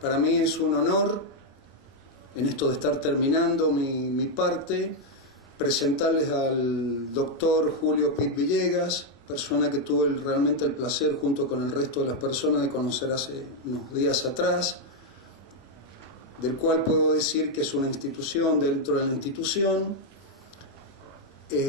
Para mí es un honor, en esto de estar terminando mi parte, presentarles al doctor Julio Pit Villegas, persona que tuve realmente el placer, junto con el resto de las personas, de conocer hace unos días atrás, del cual puedo decir que es una institución dentro de la institución,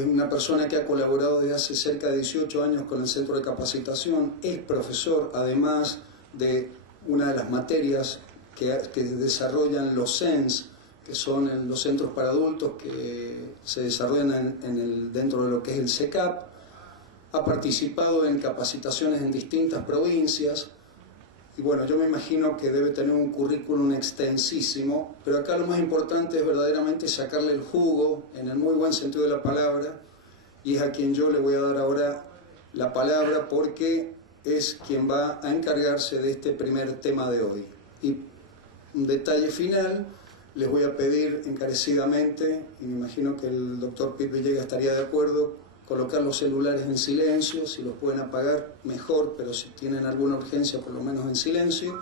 una persona que ha colaborado desde hace cerca de 18 años con el Centro de Capacitación, es profesor, además de una de las materias que desarrollan los CENS, que son los centros para adultos que se desarrollan dentro de lo que es el CECAP. Ha participado en capacitaciones en distintas provincias y bueno, yo me imagino que debe tener un currículum extensísimo, pero acá lo más importante es verdaderamente sacarle el jugo, en el muy buen sentido de la palabra, y es a quien yo le voy a dar ahora la palabra porque es quien va a encargarse de este primer tema de hoy. Y un detalle final, les voy a pedir encarecidamente, y me imagino que el doctor Pit Villegas estaría de acuerdo, colocar los celulares en silencio, si los pueden apagar mejor, pero si tienen alguna urgencia por lo menos en silencio,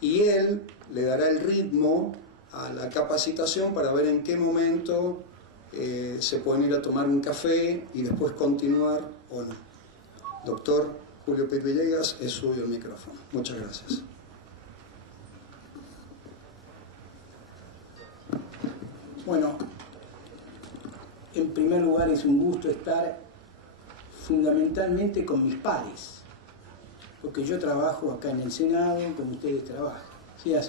y él le dará el ritmo a la capacitación para ver en qué momento se pueden ir a tomar un café y después continuar o no. Doctor Julio Pit Villegas, es suyo el micrófono. Muchas gracias. Bueno, en primer lugar es un gusto estar fundamentalmente con mis pares, porque yo trabajo acá en el Senado, como ustedes trabajan. O sea,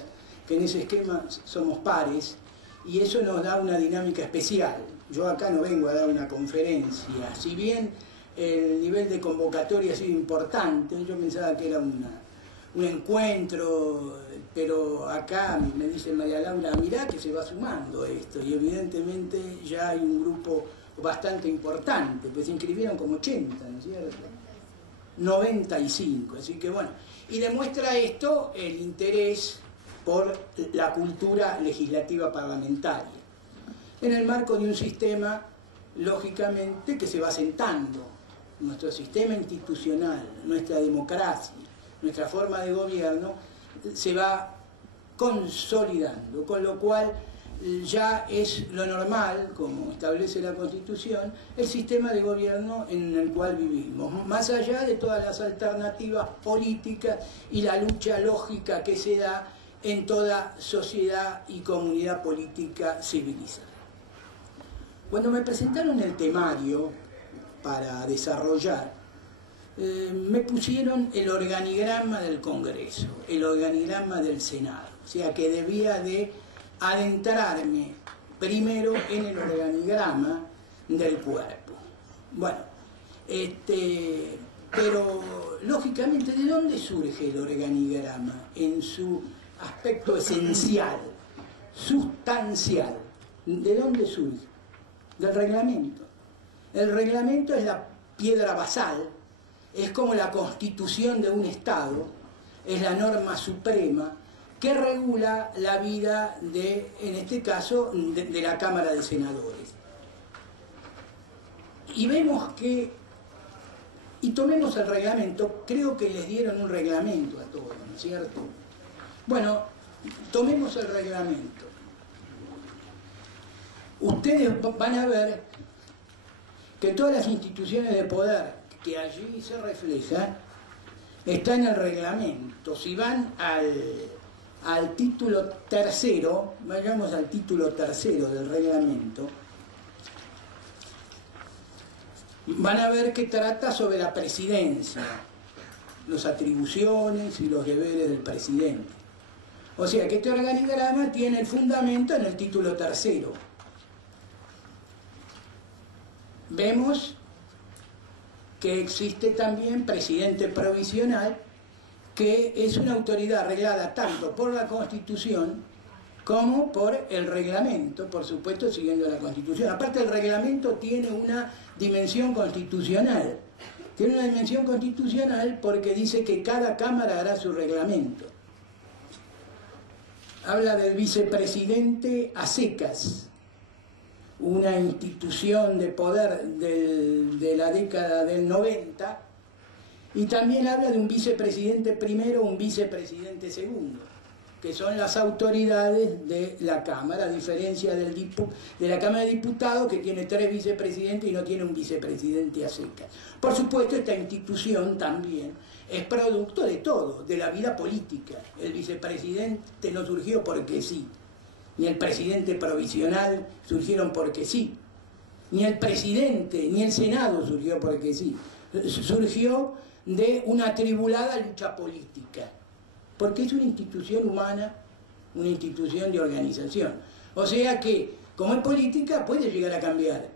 que en ese esquema somos pares y eso nos da una dinámica especial. Yo acá no vengo a dar una conferencia, si bien el nivel de convocatoria ha sido importante, yo pensaba que era un encuentro, pero acá me dice María Laura, mirá que se va sumando esto, y evidentemente ya hay un grupo bastante importante, pues se inscribieron como 80, ¿no es cierto? 95, así que bueno, y demuestra esto el interés por la cultura legislativa parlamentaria, en el marco de un sistema, lógicamente, que se va asentando, nuestro sistema institucional, nuestra democracia, nuestra forma de gobierno se va consolidando, con lo cual ya es lo normal, como establece la Constitución, el sistema de gobierno en el cual vivimos, más allá de todas las alternativas políticas y la lucha lógica que se da en toda sociedad y comunidad política civilizada. Cuando me presentaron el temario para desarrollar, me pusieron el organigrama del Congreso, el organigrama del Senado, o sea que debía de adentrarme primero en el organigrama del cuerpo. Bueno, pero lógicamente, ¿de dónde surge el organigrama? En su aspecto esencial, sustancial, ¿de dónde surge? Del reglamento. El reglamento es la piedra basal, es como la constitución de un Estado, es la norma suprema que regula la vida de, en este caso, de la Cámara de Senadores. Y vemos que, y tomemos el reglamento, creo que les dieron un reglamento a todos, ¿no es cierto? Bueno, tomemos el reglamento. Ustedes van a ver que todas las instituciones de poder que allí se reflejan están en el reglamento. Si van al título tercero, vayamos al título tercero del reglamento, van a ver que trata sobre la presidencia, las atribuciones y los deberes del presidente. O sea que este organigrama tiene el fundamento en el título tercero. Vemos que existe también presidente provisional, que es una autoridad arreglada tanto por la Constitución como por el reglamento, por supuesto siguiendo la Constitución. Aparte, el reglamento tiene una dimensión constitucional. Tiene una dimensión constitucional porque dice que cada Cámara hará su reglamento. Habla del vicepresidente a secas, una institución de poder de la década del 90, y también habla de un vicepresidente primero, un vicepresidente segundo. que son las autoridades de la Cámara, a diferencia de la Cámara de Diputados, que tiene 3 vicepresidentes y no tiene un vicepresidente a secas. Por supuesto, esta institución también es producto de todo, de la vida política. El vicepresidente no surgió porque sí, ni el presidente provisional surgieron porque sí, ni el presidente, ni el Senado surgió porque sí. Surgió de una atribulada lucha política, porque es una institución humana, una institución de organización. O sea que, como es política, puede llegar a cambiar.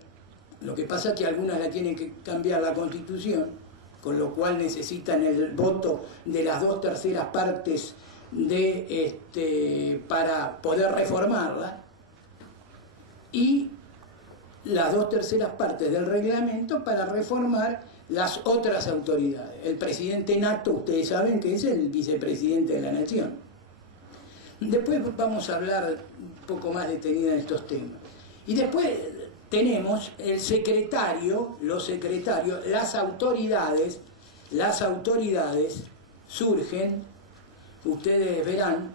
Lo que pasa es que algunas la tienen que cambiar la Constitución, con lo cual necesitan el voto de las 2/3 partes para poder reformarla, y las 2/3 partes del reglamento para reformar las otras autoridades. El presidente nato, ustedes saben que es el vicepresidente de la Nación. Después vamos a hablar un poco más detenida en estos temas. Y después tenemos el secretario, los secretarios, las autoridades surgen, ustedes verán,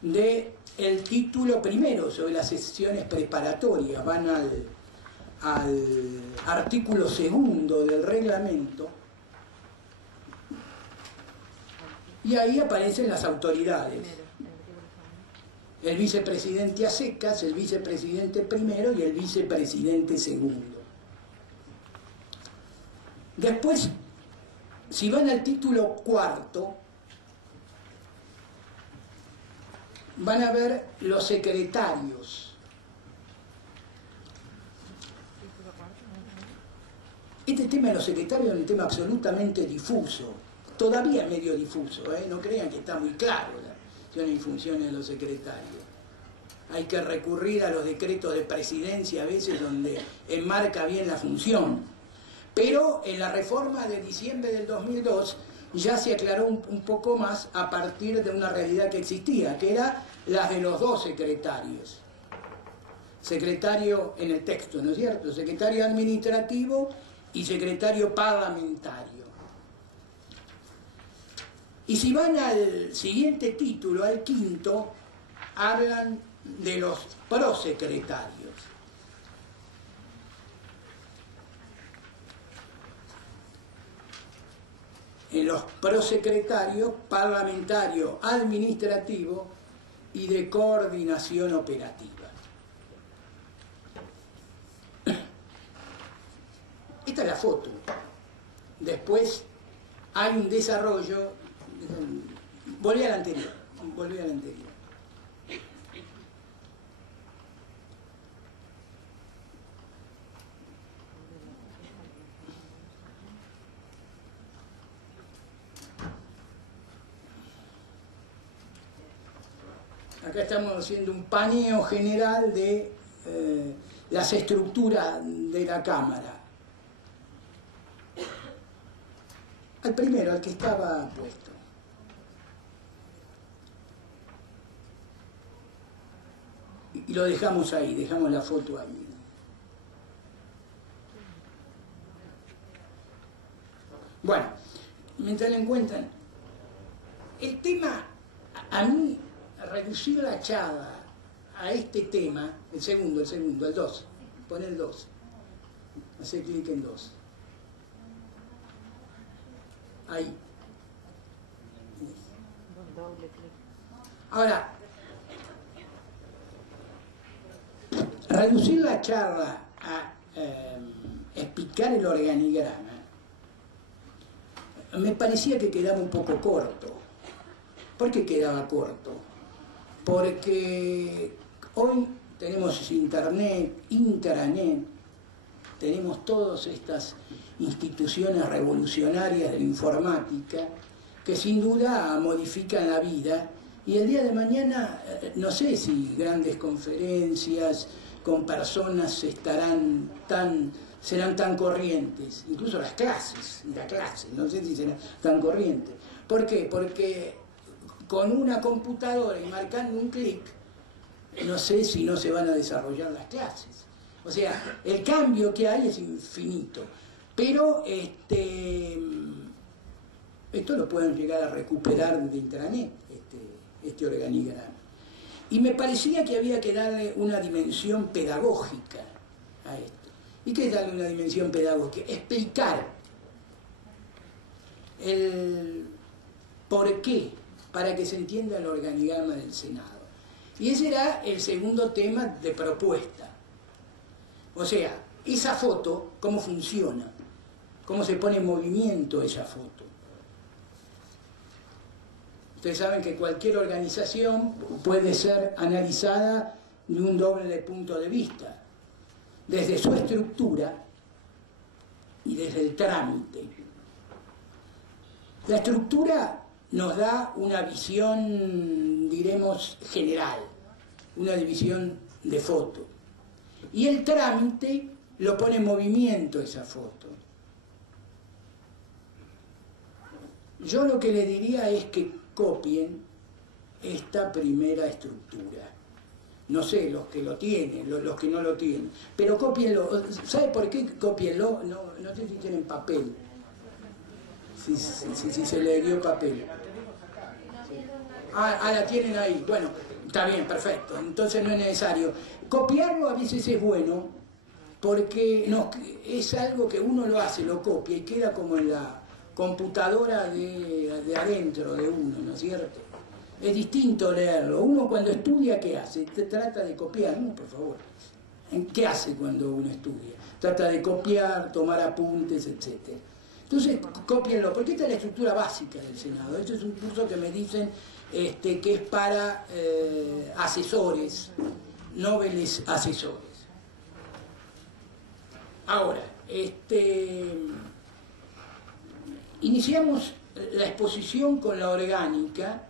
del título primero sobre las sesiones preparatorias, van al artículo 2 del reglamento, y ahí aparecen las autoridades. El vicepresidente a secas, el vicepresidente primero y el vicepresidente segundo. Después, si van al título 4, van a ver los secretarios. Este tema de los secretarios es un tema absolutamente difuso, todavía medio difuso, no crean que está muy claro la acción y funciones de los secretarios. Hay que recurrir a los decretos de presidencia a veces donde enmarca bien la función. Pero en la reforma de diciembre del 2002 ya se aclaró un poco más a partir de una realidad que existía, que era la de los 2 secretarios. Secretario en el texto, ¿no es cierto? Secretario administrativo y secretario parlamentario. Y si van al siguiente título, al 5º, hablan de los prosecretarios. En los prosecretarios, parlamentario, administrativo y de coordinación operativa. Esta es la foto. Después hay un desarrollo. Volví al anterior. Acá estamos haciendo un paneo general de las estructuras de la Cámara. Al primero, al que estaba puesto. Y lo dejamos ahí, dejamos la foto ahí. Bueno, mientras le encuentran, el tema, a mí, reducir la charla a este tema, el segundo, el 2, pon el 2, hacer clic en 2. Ahí. Ahora, reducir la charla a explicar el organigrama me parecía que quedaba un poco corto. ¿Por qué quedaba corto? Porque hoy tenemos internet, intranet, tenemos todas estas instituciones revolucionarias de la informática que sin duda modifican la vida, y el día de mañana no sé si grandes conferencias con personas serán tan corrientes, incluso las clases, no sé si serán tan corrientes. ¿Por qué? Porque con una computadora y marcando un clic, no sé si no se van a desarrollar las clases. O sea, el cambio que hay es infinito. Pero esto lo pueden llegar a recuperar de intranet, este organigrama. Y me parecía que había que darle una dimensión pedagógica a esto. ¿Y qué es darle una dimensión pedagógica? Explicar el por qué, para que se entienda el organigrama del Senado. Y ese era el segundo tema de propuesta. O sea, esa foto, ¿cómo funciona? ¿Cómo se pone en movimiento esa foto? Ustedes saben que cualquier organización puede ser analizada de un doble punto de vista, desde su estructura y desde el trámite. La estructura nos da una visión, diremos, general, una división de foto. Y el trámite lo pone en movimiento esa foto. Yo lo que le diría es que copien esta primera estructura. No sé, los que lo tienen, los que no lo tienen, pero cópienlo. ¿Sabe por qué cópienlo? No sé si tienen papel. Si se le dio papel. La tienen ahí. Bueno, está bien, perfecto. Entonces no es necesario. Copiarlo a veces es bueno porque es algo que uno lo hace, lo copia y queda como en la computadora de adentro de uno, ¿no es cierto? Es distinto leerlo. Uno cuando estudia, ¿qué hace? Trata de copiar, no, por favor. ¿Qué hace cuando uno estudia? Trata de copiar, tomar apuntes, etc. Entonces, cópienlo, porque esta es la estructura básica del Senado. Este es un curso que me dicen que es para asesores, nobles asesores. Ahora, iniciamos la exposición con la orgánica.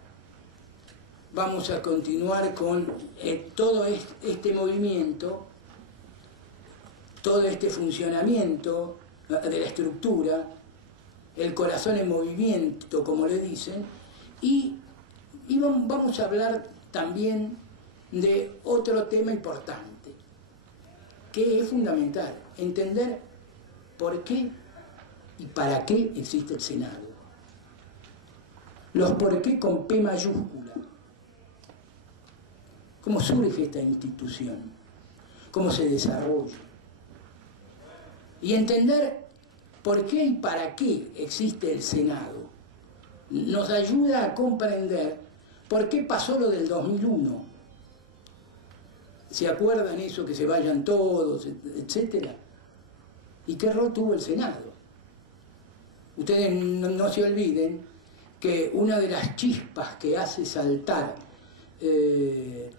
Vamos a continuar con todo este movimiento, todo este funcionamiento de la estructura, el corazón en movimiento, como le dicen, y vamos a hablar también de otro tema importante, que es fundamental, entender por qué y para qué existe el Senado. Los por qué con P mayúscula. ¿Cómo surge esta institución? ¿Cómo se desarrolla? Y entender por qué y para qué existe el Senado nos ayuda a comprender por qué pasó lo del 2001. ¿Se acuerdan eso, que se vayan todos, etcétera? ¿Y qué rol tuvo el Senado? Ustedes no se olviden que una de las chispas que hace saltar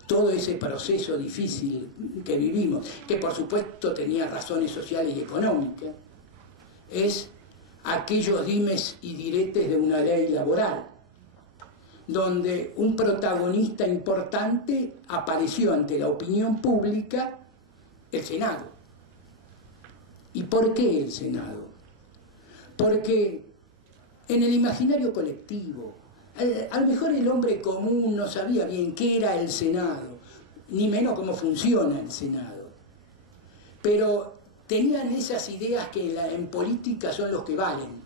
todo ese proceso difícil que vivimos, que por supuesto tenía razones sociales y económicas, es aquellos dimes y diretes de una ley laboral, donde un protagonista importante apareció ante la opinión pública, el Senado. ¿Y por qué el Senado? Porque en el imaginario colectivo, a lo mejor el hombre común no sabía bien qué era el Senado, ni menos cómo funciona el Senado, pero tenían esas ideas que en política son los que valen,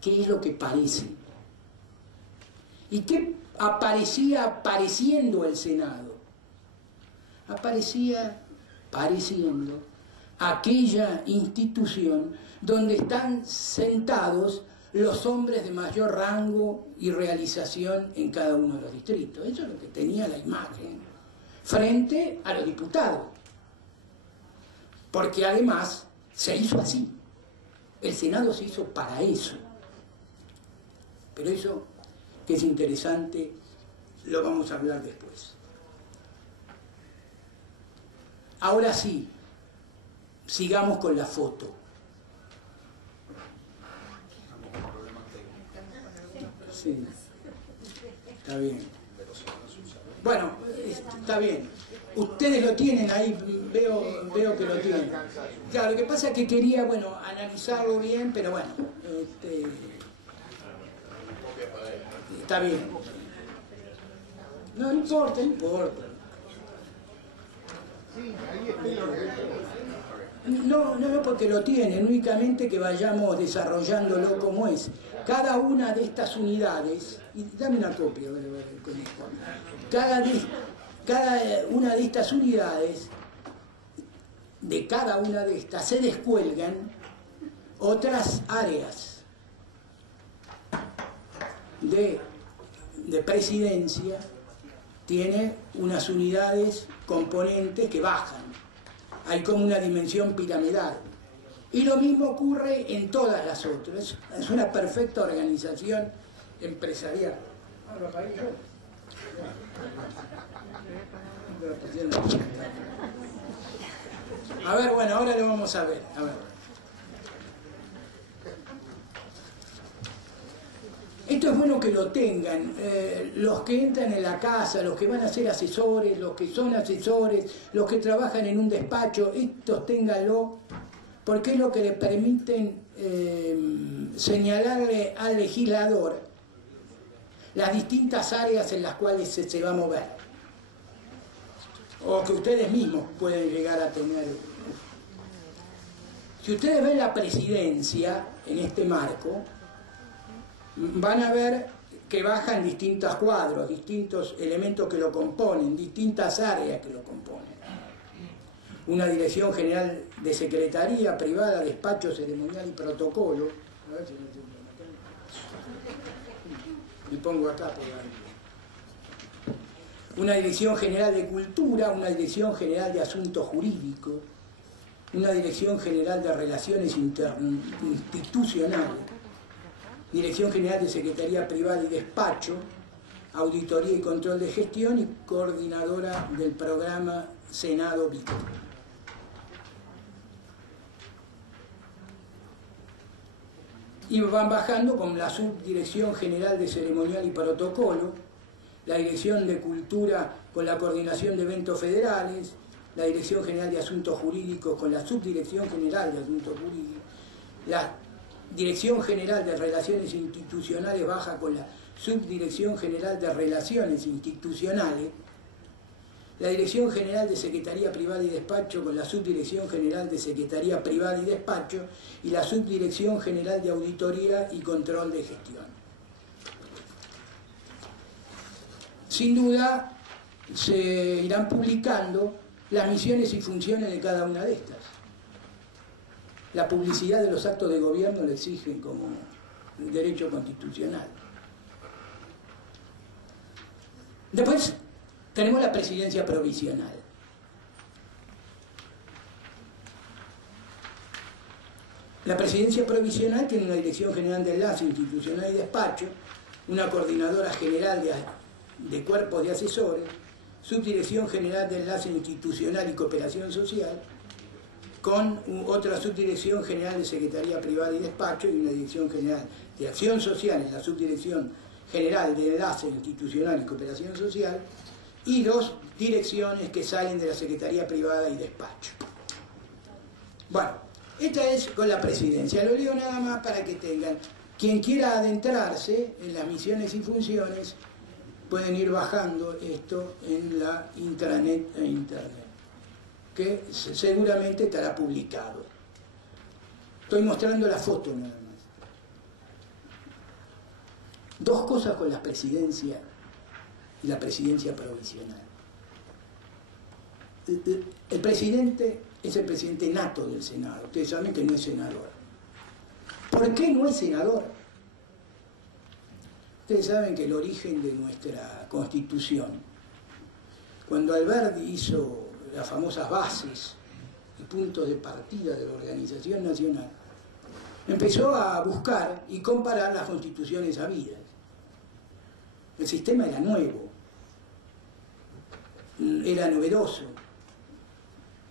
qué es lo que parece. ¿Y qué aparecía pareciendo el Senado? Aparecía pareciendo aquella institución donde están sentados los hombres de mayor rango y realización en cada uno de los distritos. Eso es lo que tenía la imagen frente a los diputados. Porque además se hizo así. El Senado se hizo para eso. Pero eso, que es interesante, lo vamos a hablar después. Ahora sí, sigamos con la foto. Sí, está bien. Bueno, está bien. Ustedes lo tienen ahí, veo que lo tienen. Claro, lo que pasa es que quería, bueno, analizarlo bien, pero bueno, está bien. No importa, no importa. No, porque lo tienen, únicamente que vayamos desarrollándolo como es. Cada una de estas unidades, y dame una copia, con esto. Cada una de estas unidades, de cada una de estas, se descuelgan otras áreas de presidencia, tiene unas unidades componentes que bajan. Hay como una dimensión piramidal. Y lo mismo ocurre en todas las otras. Es una perfecta organización empresarial. A ver, bueno, ahora lo vamos a ver. A ver. Esto es bueno que lo tengan, los que entran en la casa, los que van a ser asesores, los que son asesores, los que trabajan en un despacho, estos ténganlo, porque es lo que le permiten señalarle al legislador las distintas áreas en las cuales se va a mover, o que ustedes mismos pueden llegar a tener. Si ustedes ven la presidencia en este marco, van a ver que bajan distintos cuadros, distintos elementos que lo componen, distintas áreas que lo componen. Una dirección general de secretaría privada, despacho ceremonial y protocolo. A ver si me pongo acá. Una dirección general de cultura, una dirección general de asuntos jurídicos, una dirección general de relaciones institucionales, Dirección General de Secretaría Privada y Despacho, Auditoría y Control de Gestión y coordinadora del programa Senado Víctor. Y van bajando con la Subdirección General de Ceremonial y Protocolo, la Dirección de Cultura con la Coordinación de Eventos Federales, la Dirección General de Asuntos Jurídicos con la Subdirección General de Asuntos Jurídicos, la Dirección General de Relaciones Institucionales baja con la Subdirección General de Relaciones Institucionales, la Dirección General de Secretaría Privada y Despacho con la Subdirección General de Secretaría Privada y Despacho y la Subdirección General de Auditoría y Control de Gestión. Sin duda se irán publicando las misiones y funciones de cada una de estas. La publicidad de los actos de gobierno lo exigen como un derecho constitucional. Después tenemos la presidencia provisional. La presidencia provisional tiene una dirección general de enlace institucional y despacho, una coordinadora general de cuerpos de asesores, subdirección general de enlace institucional y cooperación social, con otra subdirección general de Secretaría Privada y Despacho y una dirección general de acción social en la subdirección general de enlace institucional y cooperación social, y dos direcciones que salen de la Secretaría Privada y Despacho. Bueno, esta es con la presidencia. Lo leo nada más para que tengan. Quien quiera adentrarse en las misiones y funciones, pueden ir bajando esto en la intranet e internet, que seguramente estará publicado. Estoy mostrando la foto nada más. Dos cosas con la presidencia y la presidencia provisional. El presidente es el presidente nato del Senado. Ustedes saben que no es senador. ¿Por qué no es senador? Ustedes saben que el origen de nuestra Constitución, cuando Alberdi hizo las famosas bases y puntos de partida de la Organización Nacional, empezó a buscar y comparar las constituciones habidas. El sistema era nuevo, era novedoso.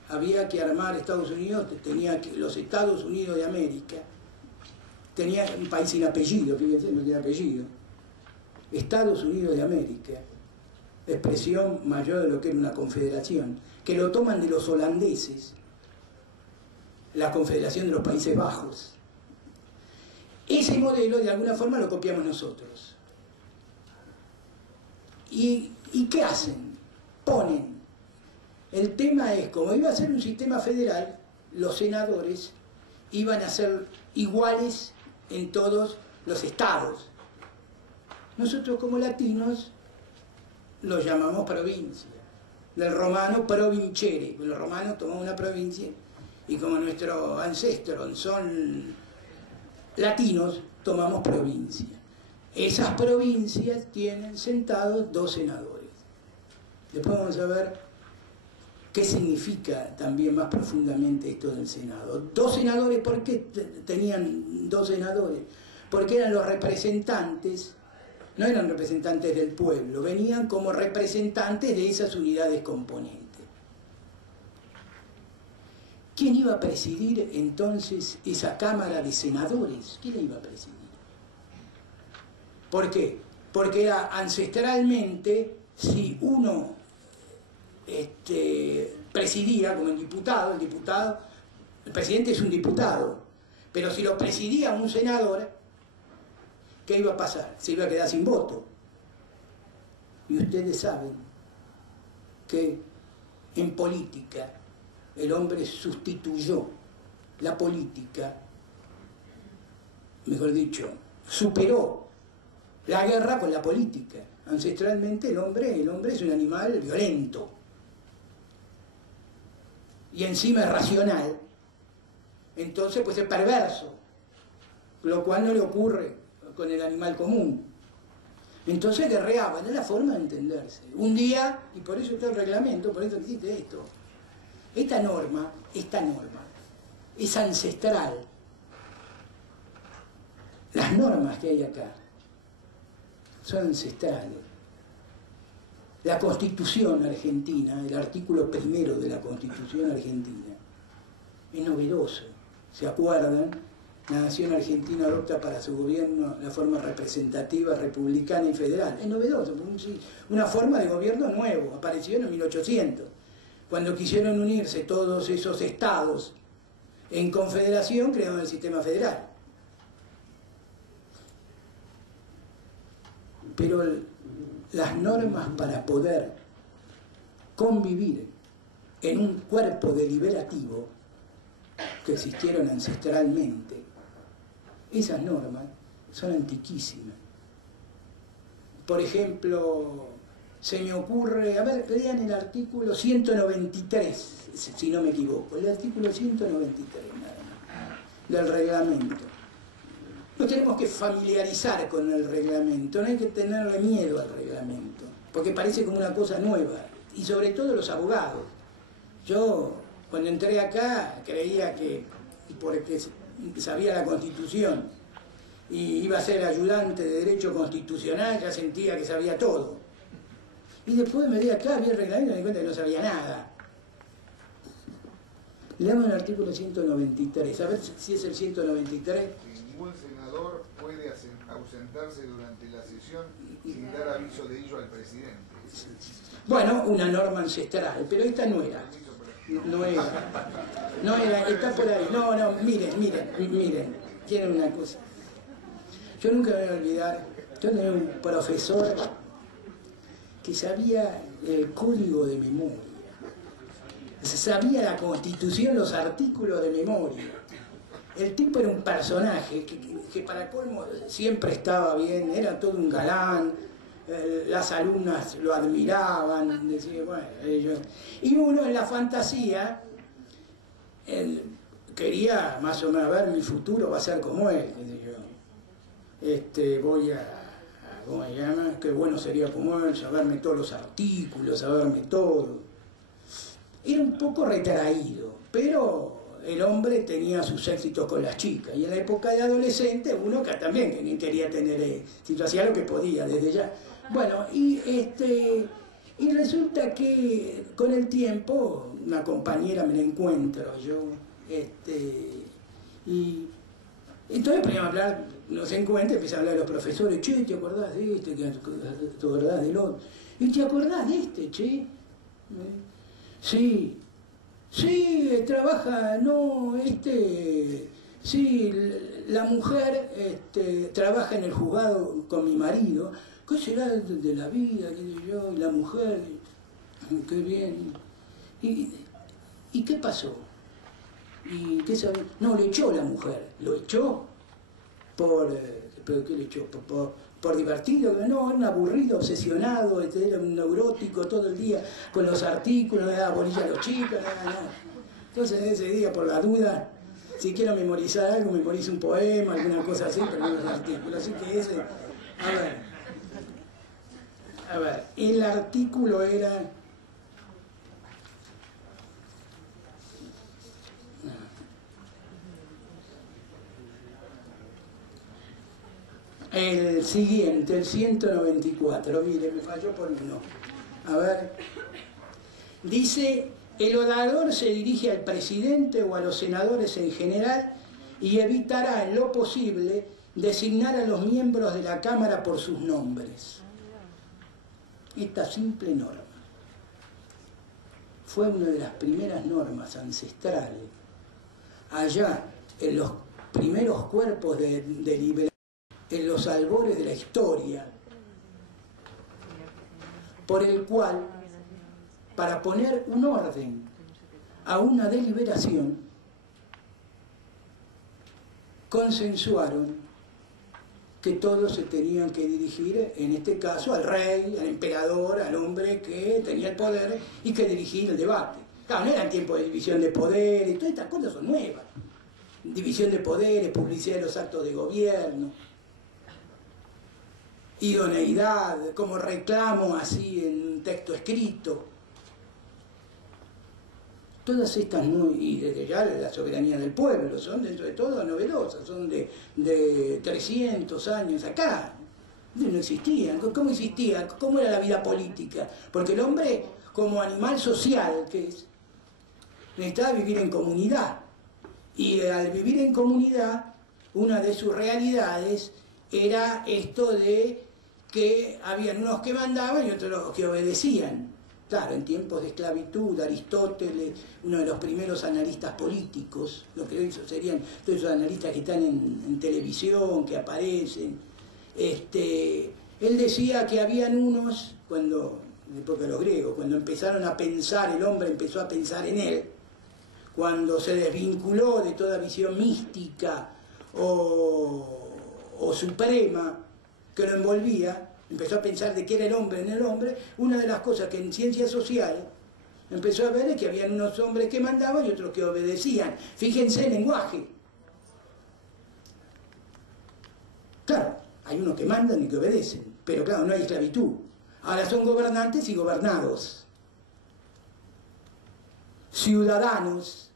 Había que armar Estados Unidos, los Estados Unidos de América, tenía un país sin apellido, fíjense, no tiene apellido. Estados Unidos de América, expresión mayor de lo que era una confederación, que lo toman de los holandeses, la Confederación de los Países Bajos. Ese modelo de alguna forma lo copiamos nosotros. ¿Y qué hacen? Ponen. El tema es, como iba a ser un sistema federal, los senadores iban a ser iguales en todos los estados. Nosotros como latinos los llamamos provincia, del romano provincere, los romanos tomaron una provincia y como nuestros ancestros son latinos, tomamos provincia. Esas provincias tienen sentados 2 senadores. Después vamos a ver qué significa también más profundamente esto del Senado. 2 senadores, ¿por qué tenían 2 senadores? Porque eran los representantes, no eran representantes del pueblo, venían como representantes de esas unidades componentes. ¿Quién iba a presidir entonces esa Cámara de Senadores? ¿Quién la iba a presidir? ¿Por qué? Porque era ancestralmente, si uno presidía como el presidente es un diputado, pero si lo presidía un senador, ¿qué iba a pasar? Se iba a quedar sin voto. Y ustedes saben que en política el hombre sustituyó la política, mejor dicho, superó la guerra con la política. Ancestralmente el hombre es un animal violento y encima es racional, entonces pues es perverso, lo cual no le ocurre con el animal común. Entonces guerreaban, es la forma de entenderse. Un día, y por eso está el reglamento, por eso existe esto, esta norma es ancestral. Las normas que hay acá son ancestrales. La Constitución argentina, el artículo 1 de la Constitución argentina, es novedoso. ¿Se acuerdan? La nación argentina adopta para su gobierno la forma representativa, republicana y federal. Es novedoso, una forma de gobierno nuevo, apareció en 1800, cuando quisieron unirse todos esos estados en confederación, crearon el sistema federal. Pero las normas para poder convivir en un cuerpo deliberativo que existieron ancestralmente, esas normas son antiquísimas. Por ejemplo, se me ocurre, a ver, lean el artículo 193, si no me equivoco, el artículo 193 nada más, del reglamento. Nos tenemos que familiarizar con el reglamento, no hay que tenerle miedo al reglamento, porque parece como una cosa nueva, y sobre todo los abogados. Yo, cuando entré acá, creía que, porque sabía la Constitución, y iba a ser ayudante de Derecho Constitucional, ya sentía que sabía todo. Y después me di acá, vi el reglamento y me di cuenta que no sabía nada. Leamos el artículo 193, a ver si es el 193. Ningún senador puede ausentarse durante la sesión sin dar aviso de ello al presidente. Bueno, una norma ancestral, pero esta no era. No era, está por ahí. No, miren, quieren una cosa. Yo nunca me voy a olvidar, yo tenía un profesor que sabía el código de memoria. Sabía la Constitución, los artículos de memoria. El tipo era un personaje que para colmo siempre estaba bien, era todo un galán, las alumnas lo admiraban, decían, bueno, ellos. Y uno en la fantasía, él quería más o menos ver mi futuro va a ser como él, voy a ¿cómo se llama? Qué bueno sería como él, saberme todos los artículos, saberme todo. Era un poco retraído, pero el hombre tenía sus éxitos con las chicas. Y en la época de adolescente, uno que también quería tener éxito, hacía lo que podía desde ya. Bueno, y resulta que con el tiempo, una compañera me la encuentro yo, y entonces empezamos a hablar, nos encuentra, empieza a hablar de los profesores, che, ¿te acordás de este? ¿Te acordás del otro? ¿Y te acordás de este, che? Sí, trabaja, no, sí, la mujer trabaja en el juzgado con mi marido. ¿Qué será de la vida? ¿Qué sé yo? Y la mujer, qué bien. ¿Y qué pasó? ¿Y qué sabe? No, le echó la mujer. ¿Lo echó? ¿Pero qué le echó? ¿Por divertido? No, era un aburrido, obsesionado, era un neurótico todo el día con los artículos, le daba bolilla a los chicos, nada. Entonces ese día, por la duda, si quiero memorizar algo, memorizo un poema, alguna cosa así, pero no los artículos. Así que ese... A ver, el artículo era... El siguiente, el 194, mire, me falló por uno. A ver, dice, el orador se dirige al presidente o a los senadores en general y evitará en lo posible designar a los miembros de la Cámara por sus nombres. Esta simple norma fue una de las primeras normas ancestrales allá en los primeros cuerpos de liberación, en los albores de la historia, por el cual, para poner un orden a una deliberación, consensuaron que todos se tenían que dirigir, en este caso, al rey, al emperador, al hombre que tenía el poder y que dirigía el debate. Claro, no eran tiempos de división de poderes, todas estas cosas son nuevas. División de poderes, publicidad de los actos de gobierno, idoneidad, como reclamo así en un texto escrito. Todas estas, y desde ya la soberanía del pueblo, son dentro de todo novedosas, son de 300 años acá. No existían. ¿Cómo existía? ¿Cómo era la vida política? Porque el hombre, como animal social que es, necesitaba vivir en comunidad. Y al vivir en comunidad, una de sus realidades era esto de que habían unos que mandaban y otros que obedecían. Claro, en tiempos de esclavitud, Aristóteles, uno de los primeros analistas políticos, lo que hoy serían todos esos analistas que están en televisión, que aparecen, él decía que habían unos, cuando, en la época de los griegos, cuando empezaron a pensar, el hombre empezó a pensar en él, cuando se desvinculó de toda visión mística o suprema que lo envolvía, empezó a pensar de qué era el hombre en el hombre. Una de las cosas que en ciencias sociales empezó a ver es que habían unos hombres que mandaban y otros que obedecían. Fíjense el lenguaje. Claro, hay unos que mandan y que obedecen, pero claro, no hay esclavitud. Ahora son gobernantes y gobernados. Ciudadanos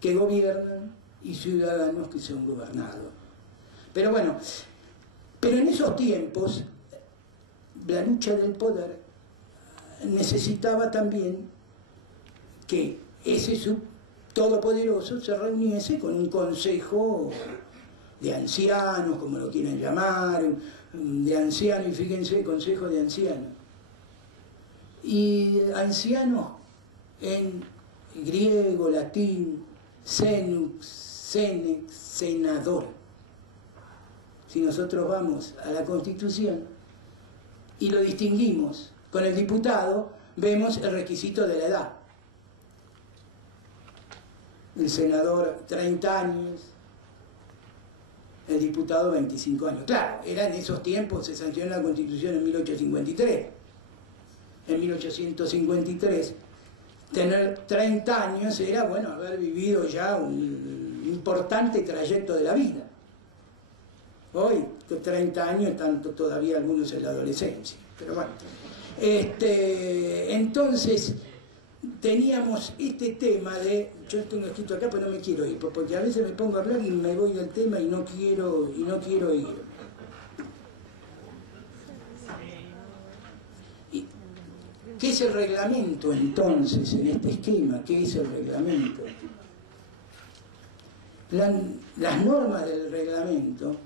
que gobiernan y ciudadanos que son gobernados. Pero bueno, pero en esos tiempos la lucha del poder necesitaba también que ese todopoderoso se reuniese con un consejo de ancianos, como lo quieren llamar, de ancianos, y fíjense, consejo de ancianos. Y ancianos en griego, latín, senux, senex, senador. Si nosotros vamos a la Constitución y lo distinguimos con el diputado, vemos el requisito de la edad. El senador 30 años, el diputado 25 años. Claro, era en esos tiempos, se sancionó la Constitución en 1853. En 1853, tener 30 años era, bueno, haber vivido ya un importante trayecto de la vida. Hoy, con 30 años, están todavía algunos en la adolescencia. Pero bueno, entonces teníamos este tema de, yo tengo escrito acá, pero no me quiero ir, porque a veces me pongo a hablar y me voy del tema y no quiero ir. ¿Qué es el reglamento entonces en este esquema? ¿Qué es el reglamento? Las normas del reglamento,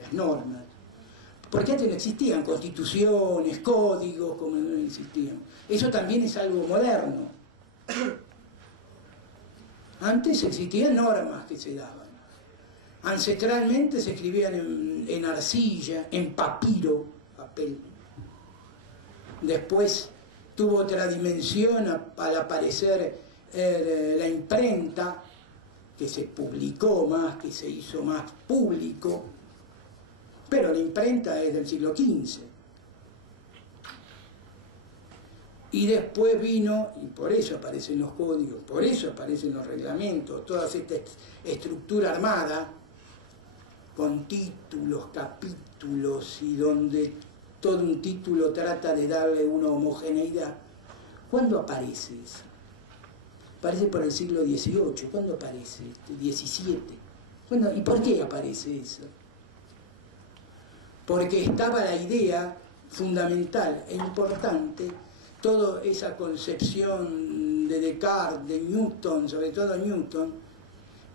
las normas, porque antes no existían constituciones, códigos, como no existían. Eso también es algo moderno. Antes existían normas que se daban. Ancestralmente se escribían en arcilla, en papiro, papel. Después tuvo otra dimensión al aparecer la imprenta, que se publicó más, que se hizo más público, pero la imprenta es del siglo XV. Y después vino, y por eso aparecen los códigos, por eso aparecen los reglamentos, toda esta estructura armada, con títulos, capítulos, y donde todo un título trata de darle una homogeneidad. ¿Cuándo aparece eso? Aparece por el siglo XVIII. ¿Cuándo aparece? XVII. Bueno, ¿y por qué aparece eso? Porque estaba la idea fundamental e importante, toda esa concepción de Descartes, de Newton, sobre todo Newton,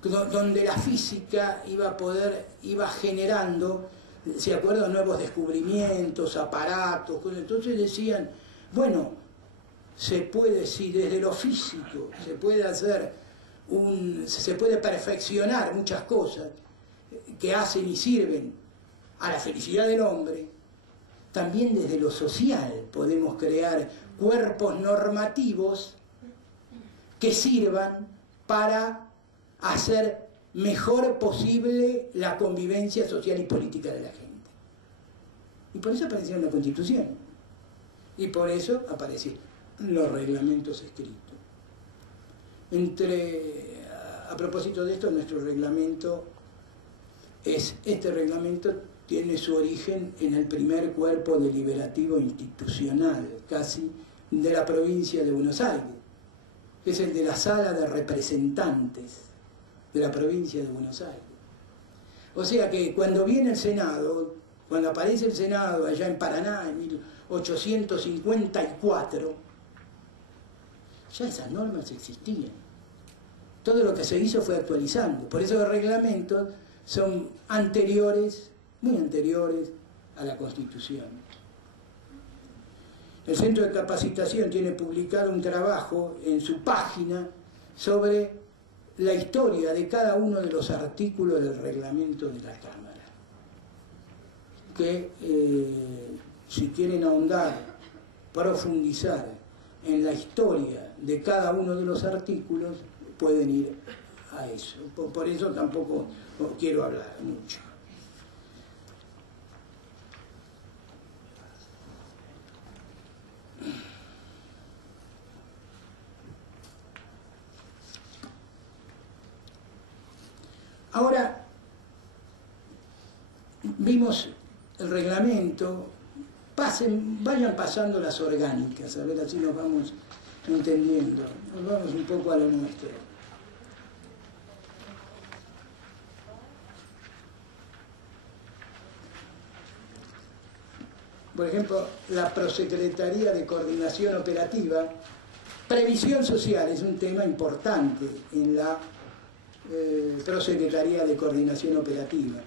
donde la física iba generando, ¿se acuerdan? Nuevos descubrimientos, aparatos. Entonces decían, bueno, se puede, si desde lo físico se puede hacer se puede perfeccionar muchas cosas que hacen y sirven a la felicidad del hombre, también desde lo social podemos crear cuerpos normativos que sirvan para hacer mejor posible la convivencia social y política de la gente. Y por eso apareció la Constitución. Y por eso aparecieron los reglamentos escritos. A propósito de esto, nuestro reglamento este reglamento tiene su origen en el primer cuerpo deliberativo institucional, casi, de la provincia de Buenos Aires, que es el de la Sala de Representantes de la provincia de Buenos Aires. O sea que cuando viene el Senado, cuando aparece el Senado allá en Paraná en 1854, ya esas normas existían. Todo lo que se hizo fue actualizando. Por eso los reglamentos son anteriores, muy anteriores a la Constitución. El Centro de Capacitación tiene publicado un trabajo en su página sobre la historia de cada uno de los artículos del reglamento de la Cámara, que si quieren ahondar, profundizar en la historia de cada uno de los artículos, pueden ir a eso. Por eso tampoco quiero hablar mucho. Ahora, vimos el reglamento, vayan pasando las orgánicas, a ver, así nos vamos entendiendo, nos vamos un poco a lo nuestro. Por ejemplo, la Prosecretaría de Coordinación Operativa, previsión social es un tema importante en la Prosecretaría de Coordinación Operativa,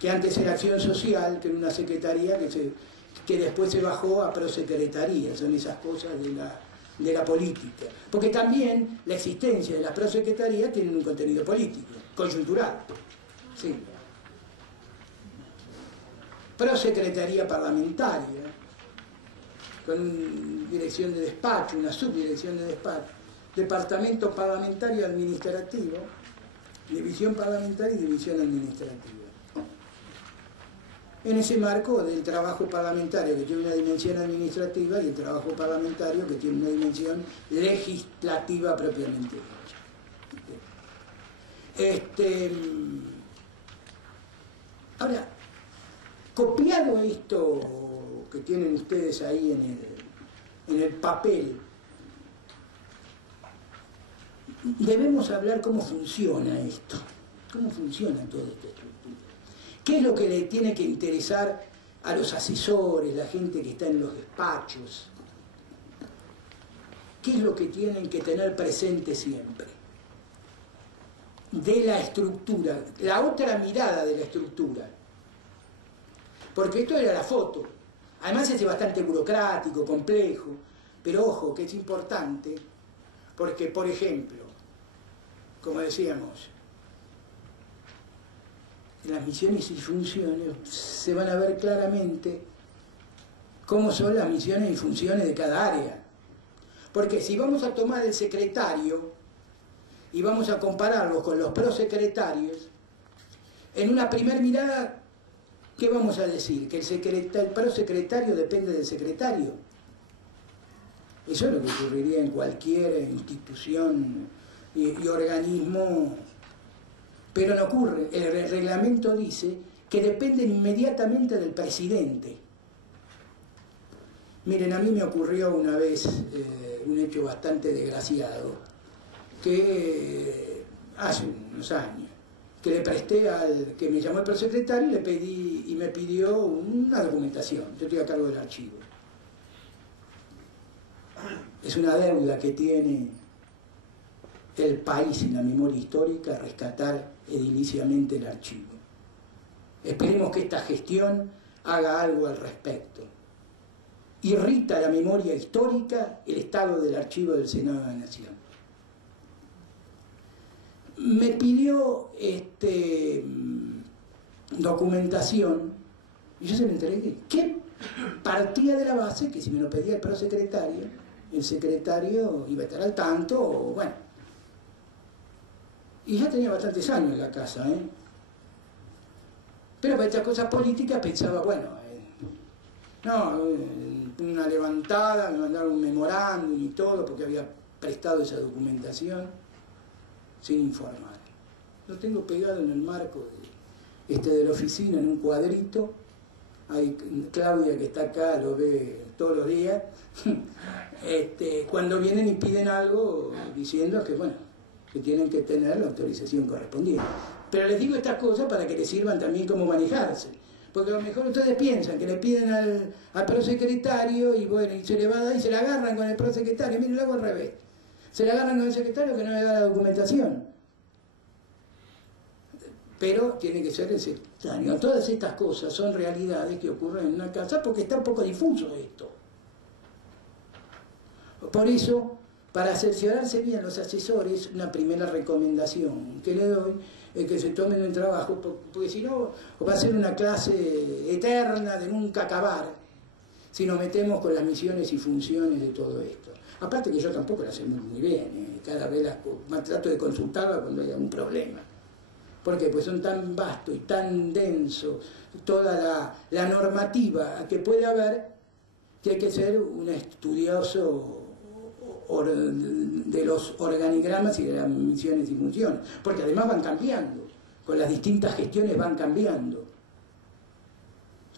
que antes era Acción Social, que era una secretaría que después se bajó a Prosecretaría. Son esas cosas de la política. Porque también la existencia de las prosecretarías tiene un contenido político, coyuntural. Sí. Prosecretaría parlamentaria, con dirección de despacho, una subdirección de despacho. Departamento parlamentario administrativo, división parlamentaria y división administrativa. En ese marco del trabajo parlamentario, que tiene una dimensión administrativa, y el trabajo parlamentario, que tiene una dimensión legislativa propiamente dicha. Ahora, copiado esto que tienen ustedes ahí en el papel, debemos hablar cómo funciona esto, cómo funciona toda esta estructura. ¿Qué es lo que le tiene que interesar a los asesores, la gente que está en los despachos? ¿Qué es lo que tienen que tener presente siempre? De la estructura, la otra mirada de la estructura. Porque esto era la foto. Además es bastante burocrático, complejo, pero ojo que es importante, porque, por ejemplo, como decíamos, en las misiones y funciones se van a ver claramente cómo son las misiones y funciones de cada área. Porque si vamos a tomar el secretario y vamos a compararlo con los prosecretarios, en una primera mirada, ¿qué vamos a decir? ¿Que el prosecretario depende del secretario? Eso es lo que ocurriría en cualquier institución y organismo, pero no ocurre. El reglamento dice que dependen inmediatamente del presidente. Miren, a mí me ocurrió una vez un hecho bastante desgraciado, que hace unos años, que le presté al que me llamó el prosecretario y le pedí, y me pidió una documentación. Yo estoy a cargo del archivo. Es una deuda que tiene el país en la memoria histórica, rescatar ediliciamente el archivo. Esperemos que esta gestión haga algo al respecto. Irrita la memoria histórica el estado del archivo del Senado de la Nación. Me pidió documentación y yo se la entregué, que partía de la base que si me lo pedía el prosecretario, el secretario iba a estar al tanto, o bueno. Y ya tenía bastantes años en la casa, pero para estas cosas políticas pensaba, bueno, una levantada, me mandaron un memorándum y todo, porque había prestado esa documentación sin informar. Lo tengo pegado en el marco de la oficina, en un cuadrito. Ahí Claudia, que está acá, lo ve todos los días. Cuando vienen y piden algo, diciendo que, bueno, que tienen que tener la autorización correspondiente. Pero les digo estas cosas para que les sirvan también cómo manejarse. Porque a lo mejor ustedes piensan que le piden al prosecretario y bueno, y se le va a dar y se la agarran con el prosecretario. Miren, lo hago al revés. Se la agarran con el secretario que no le da la documentación. Pero tiene que ser el secretario. Todas estas cosas son realidades que ocurren en una casa porque está un poco difuso esto. Por eso, para asesorarse bien los asesores, una primera recomendación que le doy es que se tomen el trabajo, porque si no va a ser una clase eterna de nunca acabar si nos metemos con las misiones y funciones de todo esto. Aparte que yo tampoco las sé muy bien, cada vez trato de consultarla cuando hay algún problema. ¿Por qué? Pues son tan vastos y tan densos toda la normativa que puede haber, que hay que ser un estudioso de los organigramas y de las misiones y funciones, porque además van cambiando, con las distintas gestiones van cambiando.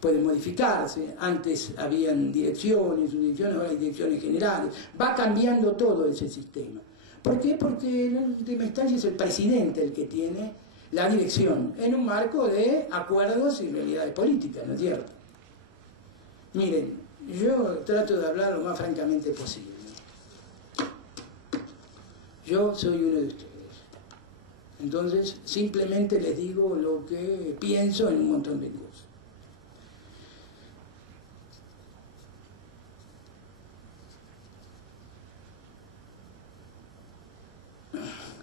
Pueden modificarse, antes habían direcciones, subdirecciones, ahora hay direcciones generales, va cambiando todo ese sistema. ¿Por qué? Porque en última instancia es el presidente el que tiene la dirección, en un marco de acuerdos y realidades políticas, ¿no es cierto? Miren, yo trato de hablar lo más francamente posible. Yo soy uno de ustedes. Entonces, simplemente les digo lo que pienso en un montón de cosas.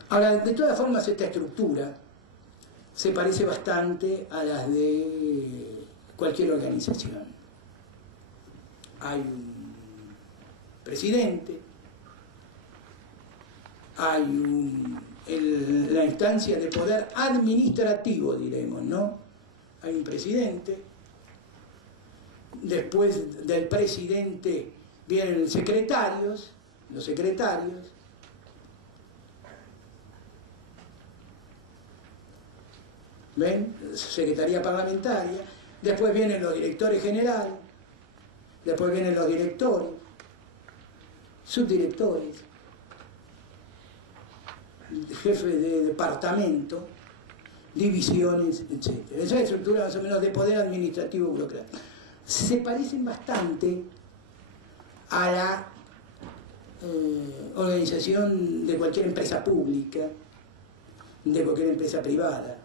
Ahora, de todas formas, esta estructura se parece bastante a las de cualquier organización. Hay un presidente, hay la instancia de poder administrativo, diremos, ¿no? Hay un presidente, después del presidente vienen los secretarios, ¿ven? Secretaría parlamentaria, después vienen los directores generales, después vienen los directores, subdirectores, jefes de departamento, divisiones, etc. Esa es la estructura más o menos de poder administrativo burocrático. Se parecen bastante a la organización de cualquier empresa pública, de cualquier empresa privada,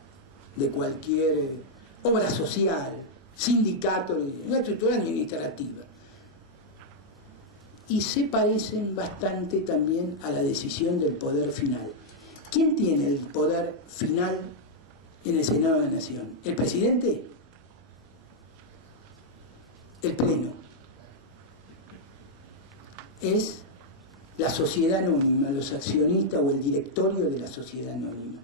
de cualquier obra social, sindicato, una estructura administrativa. Y se parecen bastante también a la decisión del poder final. ¿Quién tiene el poder final en el Senado de la Nación? ¿El presidente? ¿El Pleno? Es la sociedad anónima, los accionistas o el directorio de la sociedad anónima.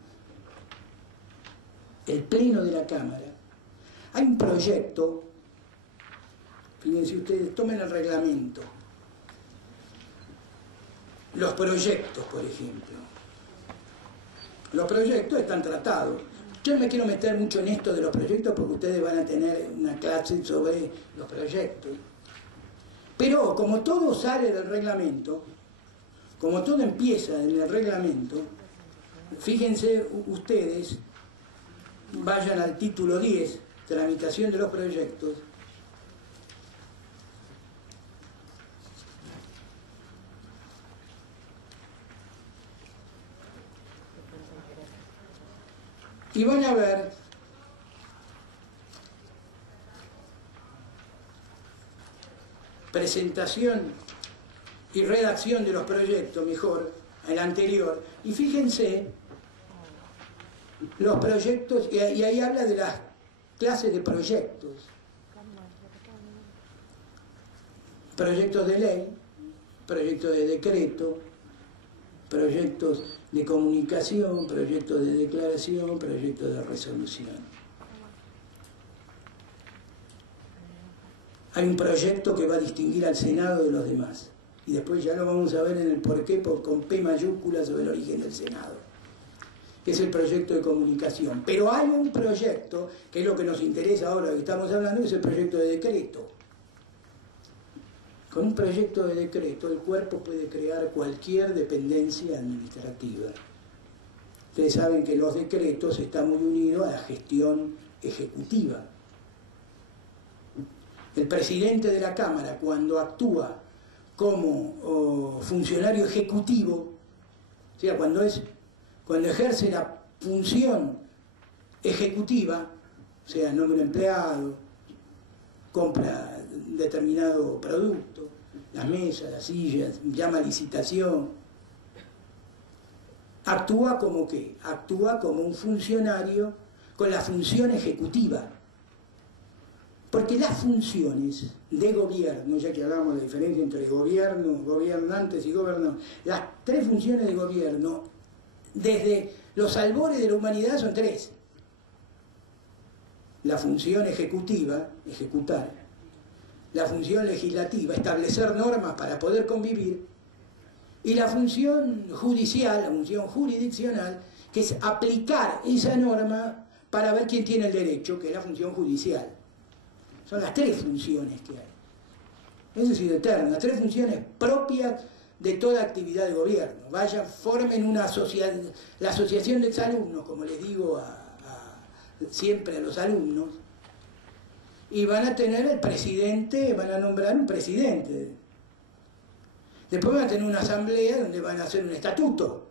El pleno de la Cámara. Hay un proyecto, fíjense ustedes, tomen el reglamento. Los proyectos, por ejemplo. Los proyectos están tratados. Yo no me quiero meter mucho en esto de los proyectos porque ustedes van a tener una clase sobre los proyectos. Pero como todo sale del reglamento, como todo empieza en el reglamento, fíjense ustedes, vayan al título 10, tramitación de los proyectos. Y van a ver presentación y redacción de los proyectos, mejor, el anterior. Y fíjense los proyectos, y ahí habla de las clases de proyectos. Proyectos de ley, proyectos de decreto, proyectos de comunicación, proyectos de declaración, proyectos de resolución. Hay un proyecto que va a distinguir al Senado de los demás. Y después ya lo vamos a ver en el porqué con P mayúscula sobre el origen del Senado, que es el proyecto de comunicación. Pero hay un proyecto, que es lo que nos interesa ahora que estamos hablando, que es el proyecto de decreto. Con un proyecto de decreto el cuerpo puede crear cualquier dependencia administrativa. Ustedes saben que los decretos están muy unidos a la gestión ejecutiva. El presidente de la Cámara, cuando actúa como funcionario ejecutivo, o sea, cuando ejerce la función ejecutiva, o sea, nombra empleado, compra determinado producto, las mesas, las sillas, llama a licitación, actúa como ¿qué? Actúa como un funcionario con la función ejecutiva. Porque las funciones de gobierno, ya que hablamos de la diferencia entre gobierno, gobernantes y gobernadores, las tres funciones de gobierno, desde los albores de la humanidad son tres. La función ejecutiva, ejecutar. La función legislativa, establecer normas para poder convivir. Y la función judicial, la función jurisdiccional, que es aplicar esa norma para ver quién tiene el derecho, que es la función judicial. Son las tres funciones que hay. Eso es eterno, las tres funciones propias de toda actividad de gobierno. Vayan, formen una la asociación de exalumnos, como les digo siempre a los alumnos, y van a tener el presidente, van a nombrar un presidente. Después van a tener una asamblea donde van a hacer un estatuto.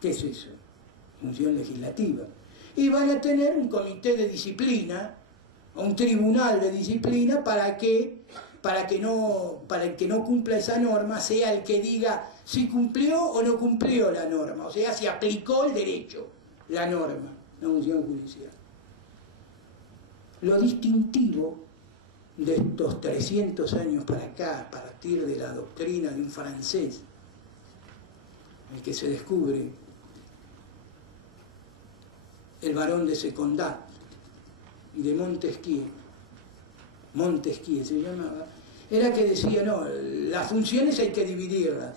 ¿Qué es eso? Función legislativa. Y van a tener un comité de disciplina, un tribunal de disciplina para que el que no cumpla esa norma sea el que diga si cumplió o no cumplió la norma, o sea, si aplicó el derecho, la norma, la función judicial. Lo distintivo de estos 300 años para acá, a partir de la doctrina de un francés, el que se descubre, el barón de Secondat, y de Montesquieu se llamaba, era que decía, no, las funciones hay que dividirlas.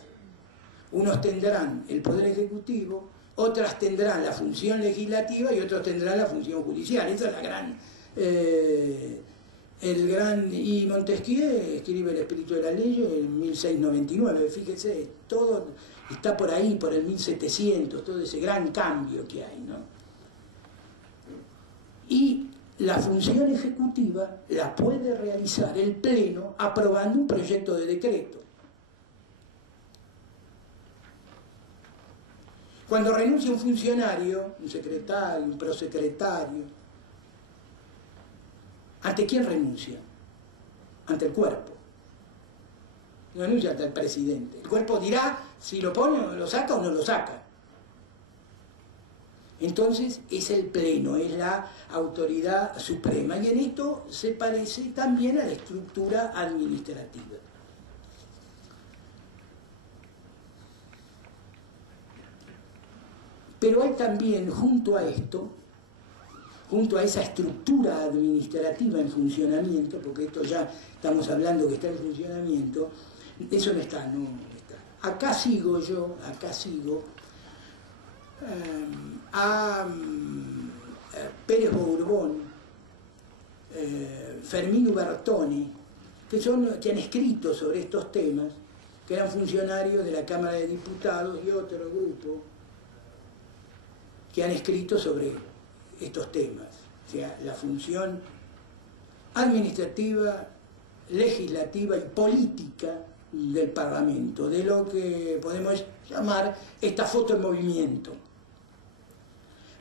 Unos tendrán el poder ejecutivo, otras tendrán la función legislativa y otros tendrán la función judicial. Esa es la gran... y Montesquieu escribe El espíritu de la ley en 1699, fíjese, todo está por ahí, por el 1700, todo ese gran cambio que hay, ¿no? Y la función ejecutiva la puede realizar el Pleno aprobando un proyecto de decreto. Cuando renuncia un funcionario, un secretario, un prosecretario, ¿ante quién renuncia? Ante el cuerpo. No renuncia ante el presidente. El cuerpo dirá si lo pone o lo saca o no lo saca. Entonces es el Pleno, es la autoridad suprema, y en esto se parece también a la estructura administrativa. Pero hay también, junto a esto, junto a esa estructura administrativa en funcionamiento, porque esto ya estamos hablando que está en funcionamiento, eso no está, no está. Acá sigo a Pérez Bourbon, Fermín Ubertone, que han escrito sobre estos temas, que eran funcionarios de la Cámara de Diputados y otro grupo que han escrito sobre estos temas, o sea, la función administrativa, legislativa y política del Parlamento, de lo que podemos llamar esta foto en movimiento.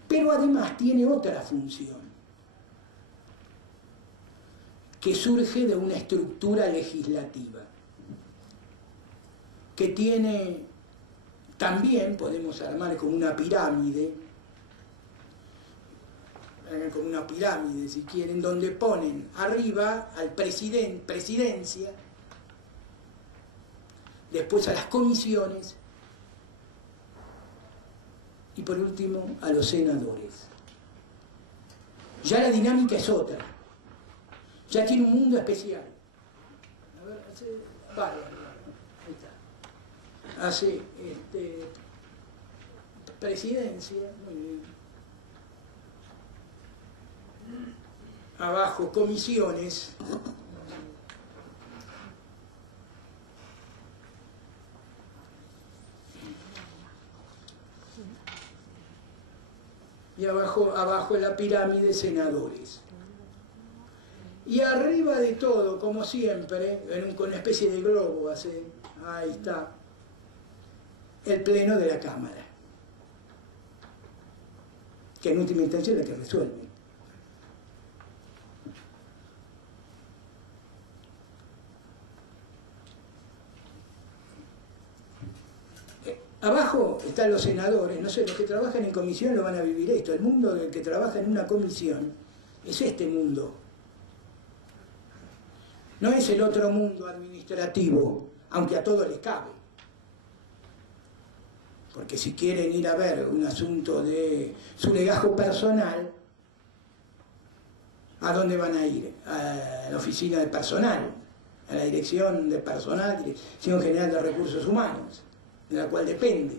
Pero además tiene otra función, que surge de una estructura legislativa, que tiene, también podemos armar como una pirámide si quieren, donde ponen arriba al presidencia, después a las comisiones y por último a los senadores. Ya la dinámica es otra, ya tiene un mundo especial. A ver, ahí está. Hace presidencia, muy bien. Abajo comisiones, y abajo la pirámide senadores. Y arriba de todo, como siempre, con una especie de globo, ahí está, el pleno de la Cámara, que en última instancia es la que resuelve. Abajo están los senadores, no sé, los que trabajan en comisión lo van a vivir esto. El mundo del que trabaja en una comisión es este mundo. No es el otro mundo administrativo, aunque a todos les cabe. Porque si quieren ir a ver un asunto de su legajo personal, ¿a dónde van a ir? A la oficina de personal, a la dirección de personal, Dirección General de Recursos Humanos, de la cual depende.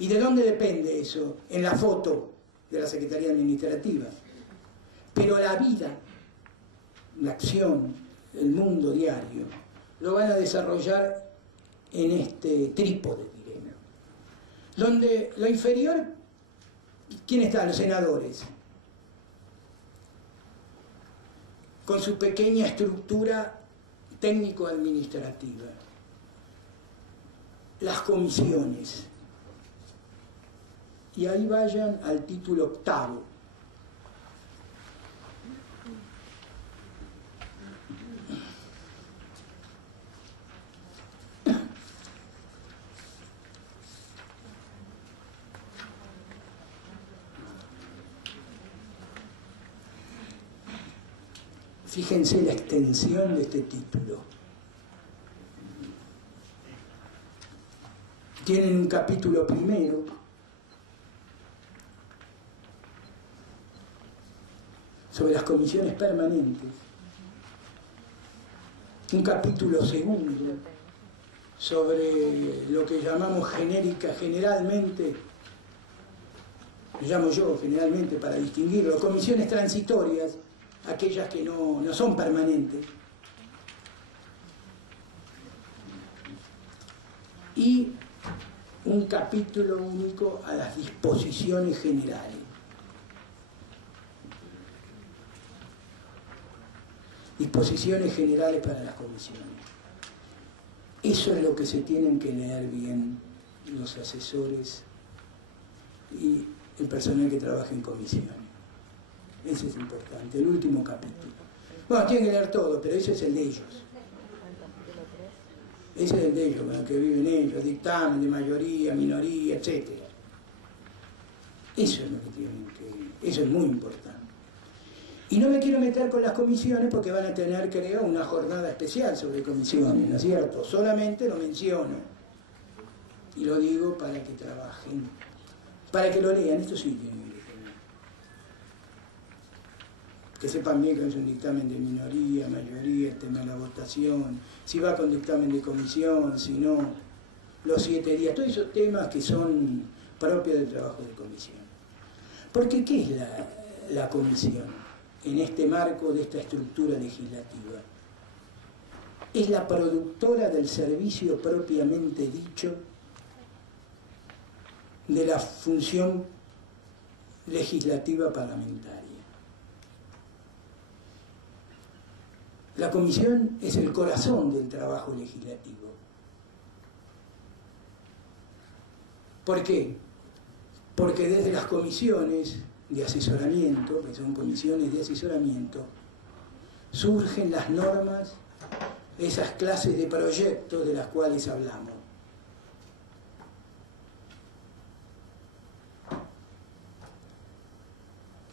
¿Y de dónde depende eso? En la foto de la Secretaría Administrativa. Pero la vida, la acción, el mundo diario, lo van a desarrollar en este trípode, diremos. Donde lo inferior, ¿quién está? Los senadores. Con su pequeña estructura técnico-administrativa. Las comisiones. Y ahí vayan al título octavo. Fíjense la extensión de este título. Tienen un capítulo primero, sobre las comisiones permanentes, un capítulo segundo sobre lo que llamamos generalmente, lo llamo yo generalmente para distinguirlo, comisiones transitorias, aquellas que no son permanentes, y un capítulo único a las disposiciones generales. Disposiciones generales para las comisiones. Eso es lo que se tienen que leer bien los asesores y el personal que trabaja en comisiones. Ese es importante, el último capítulo. Bueno, tienen que leer todo, pero ese es el de ellos. Ese es el de ellos, con el que viven ellos, dictamen de mayoría, minoría, etc. Eso es lo que tienen que... Eso es muy importante. Y no me quiero meter con las comisiones porque van a tener, creo, una jornada especial sobre comisiones, ¿no es cierto? Solamente lo menciono. Y lo digo para que trabajen para que lo lean, esto sí tiene que leer. Que sepan bien que es un dictamen de minoría, mayoría, el tema de la votación, si va con dictamen de comisión, si no, los 7 días, todos esos temas que son propios del trabajo de comisión. Porque ¿qué es la comisión en este marco de esta estructura legislativa? Es la productora del servicio propiamente dicho de la función legislativa parlamentaria. La comisión es el corazón del trabajo legislativo. ¿Por qué? Porque desde las comisiones de asesoramiento, que son comisiones de asesoramiento, surgen las normas, esas clases de proyectos de las cuales hablamos.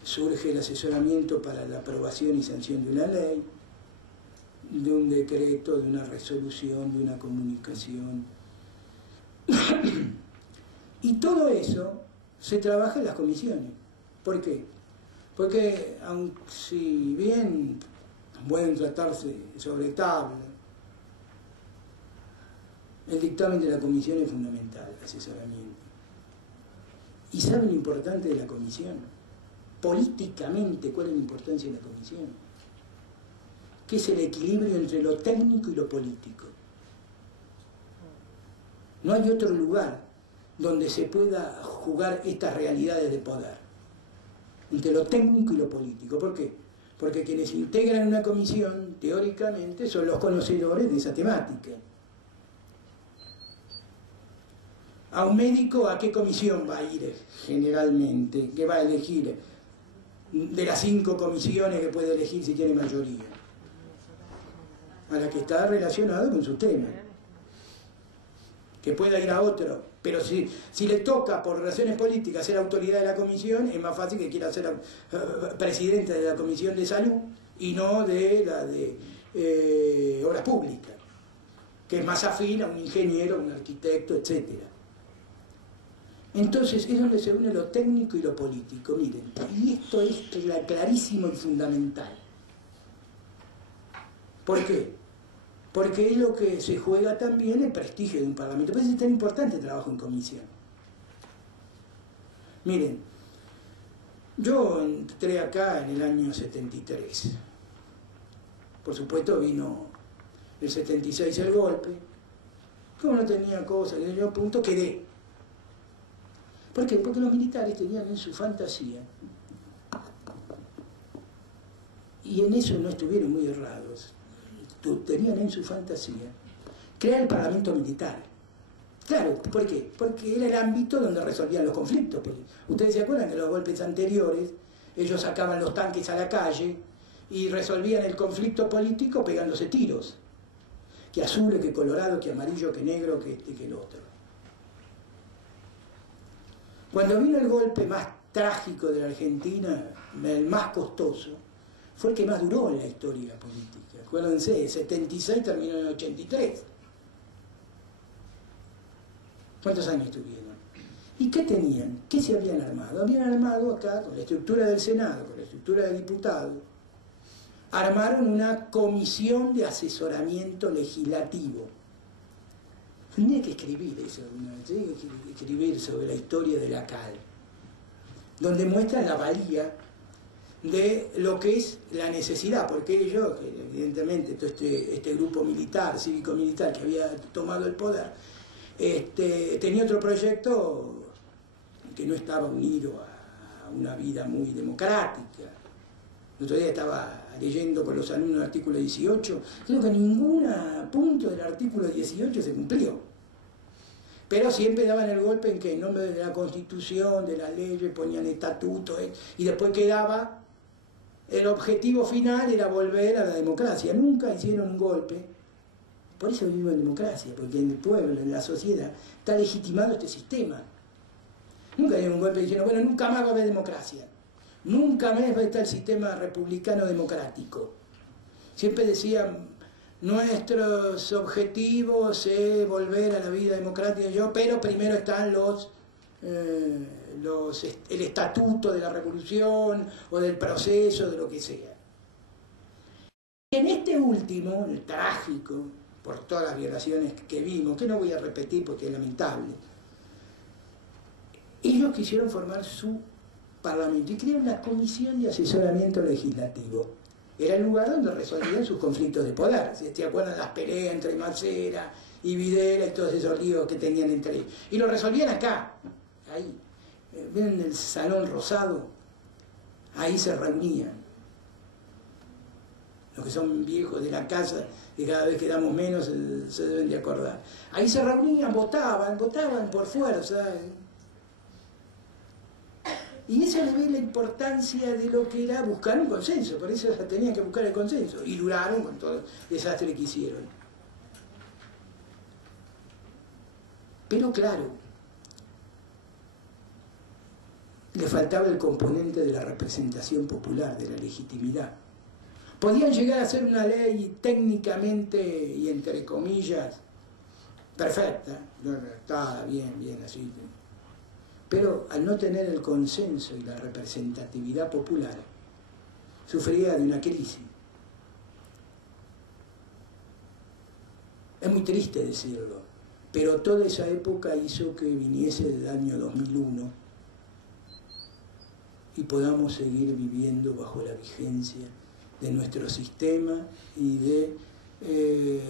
Surge el asesoramiento para la aprobación y sanción de una ley, de un decreto, de una resolución, de una comunicación. Y todo eso se trabaja en las comisiones. ¿Por qué? Porque, aunque si bien pueden tratarse sobre tabla, el dictamen de la comisión es fundamental, el asesoramiento. ¿Y saben lo importante de la comisión? Políticamente, ¿cuál es la importancia de la comisión? Que es el equilibrio entre lo técnico y lo político. No hay otro lugar donde se pueda jugar estas realidades de poder, entre lo técnico y lo político. ¿Por qué? Porque quienes integran una comisión, teóricamente, son los conocedores de esa temática. A un médico, ¿a qué comisión va a ir generalmente? ¿Qué va a elegir? De las 5 comisiones que puede elegir si tiene mayoría. A la que está relacionado con su tema. Que pueda ir a otro. Pero si le toca por razones políticas ser autoridad de la comisión, es más fácil que quiera ser presidente de la Comisión de Salud y no de la de Obras Públicas, que es más afín a un ingeniero, un arquitecto, etc. Entonces es donde se une lo técnico y lo político. Miren, y esto es clarísimo y fundamental. ¿Por qué? Porque es lo que se juega también el prestigio de un parlamento. Por eso es tan importante el trabajo en comisión. Miren, yo entré acá en el año 73. Por supuesto vino el 76 el golpe. Como no tenía cosas, en el punto quedé. ¿Por qué? Porque los militares tenían en su fantasía, y en eso no estuvieron muy errados, tenían en su fantasía crear el parlamento militar. Claro, ¿por qué? Porque era el ámbito donde resolvían los conflictos. Ustedes se acuerdan que en los golpes anteriores ellos sacaban los tanques a la calle y resolvían el conflicto político pegándose tiros. Que azul, que colorado, que amarillo, que negro, que este, que el otro. Cuando vino el golpe más trágico de la Argentina, el más costoso, fue el que más duró en la historia política. Acuérdense, 76 terminó en 83. ¿Cuántos años tuvieron? ¿Y qué tenían? ¿Qué se habían armado? Habían armado acá, con la estructura del Senado, con la estructura de diputados, armaron una comisión de asesoramiento legislativo. Tenía que escribir eso, tenía que escribir sobre la historia de la CAL, donde muestran la valía de lo que es la necesidad, porque ellos, evidentemente, todo este grupo militar, cívico-militar que había tomado el poder, tenía otro proyecto que no estaba unido a una vida muy democrática. El otro día estaba leyendo con los alumnos el artículo 18, creo que ningún punto del artículo 18 se cumplió. Pero siempre daban el golpe en que en nombre de la Constitución, de las leyes, ponían estatutos, y después quedaba, el objetivo final era volver a la democracia. Nunca hicieron un golpe. Por eso vivimos en democracia, porque en el pueblo, en la sociedad, está legitimado este sistema. Nunca dieron un golpe y dijeron, bueno, nunca más va a haber democracia. Nunca más va a estar el sistema republicano democrático. Siempre decían, nuestros objetivos es volver a la vida democrática, pero primero están los el estatuto de la revolución o del proceso, de lo que sea. En este último, el trágico, por todas las violaciones que vimos, que no voy a repetir porque es lamentable, ellos quisieron formar su parlamento y crearon una comisión de asesoramiento legislativo. Era el lugar donde resolvían sus conflictos de poder. ¿Sí? ¿Se acuerdan las peleas entre Macera y Videla y todos esos líos que tenían entre ellos? Y lo resolvían acá, ahí. ¿Ven el Salón Rosado? Ahí se reunían. Los que son viejos de la casa, que cada vez quedamos menos, se deben de acordar. Ahí se reunían, votaban por fuerza. Y eso le ve la importancia de lo que era buscar un consenso, por eso tenían que buscar el consenso, y duraron con todo el desastre que hicieron. Pero claro, le faltaba el componente de la representación popular, de la legitimidad. Podían llegar a ser una ley técnicamente y entre comillas perfecta, redactada, bien así. Pero al no tener el consenso y la representatividad popular, sufría de una crisis. Es muy triste decirlo, pero toda esa época hizo que viniese el año 2001 y podamos seguir viviendo bajo la vigencia de nuestro sistema y de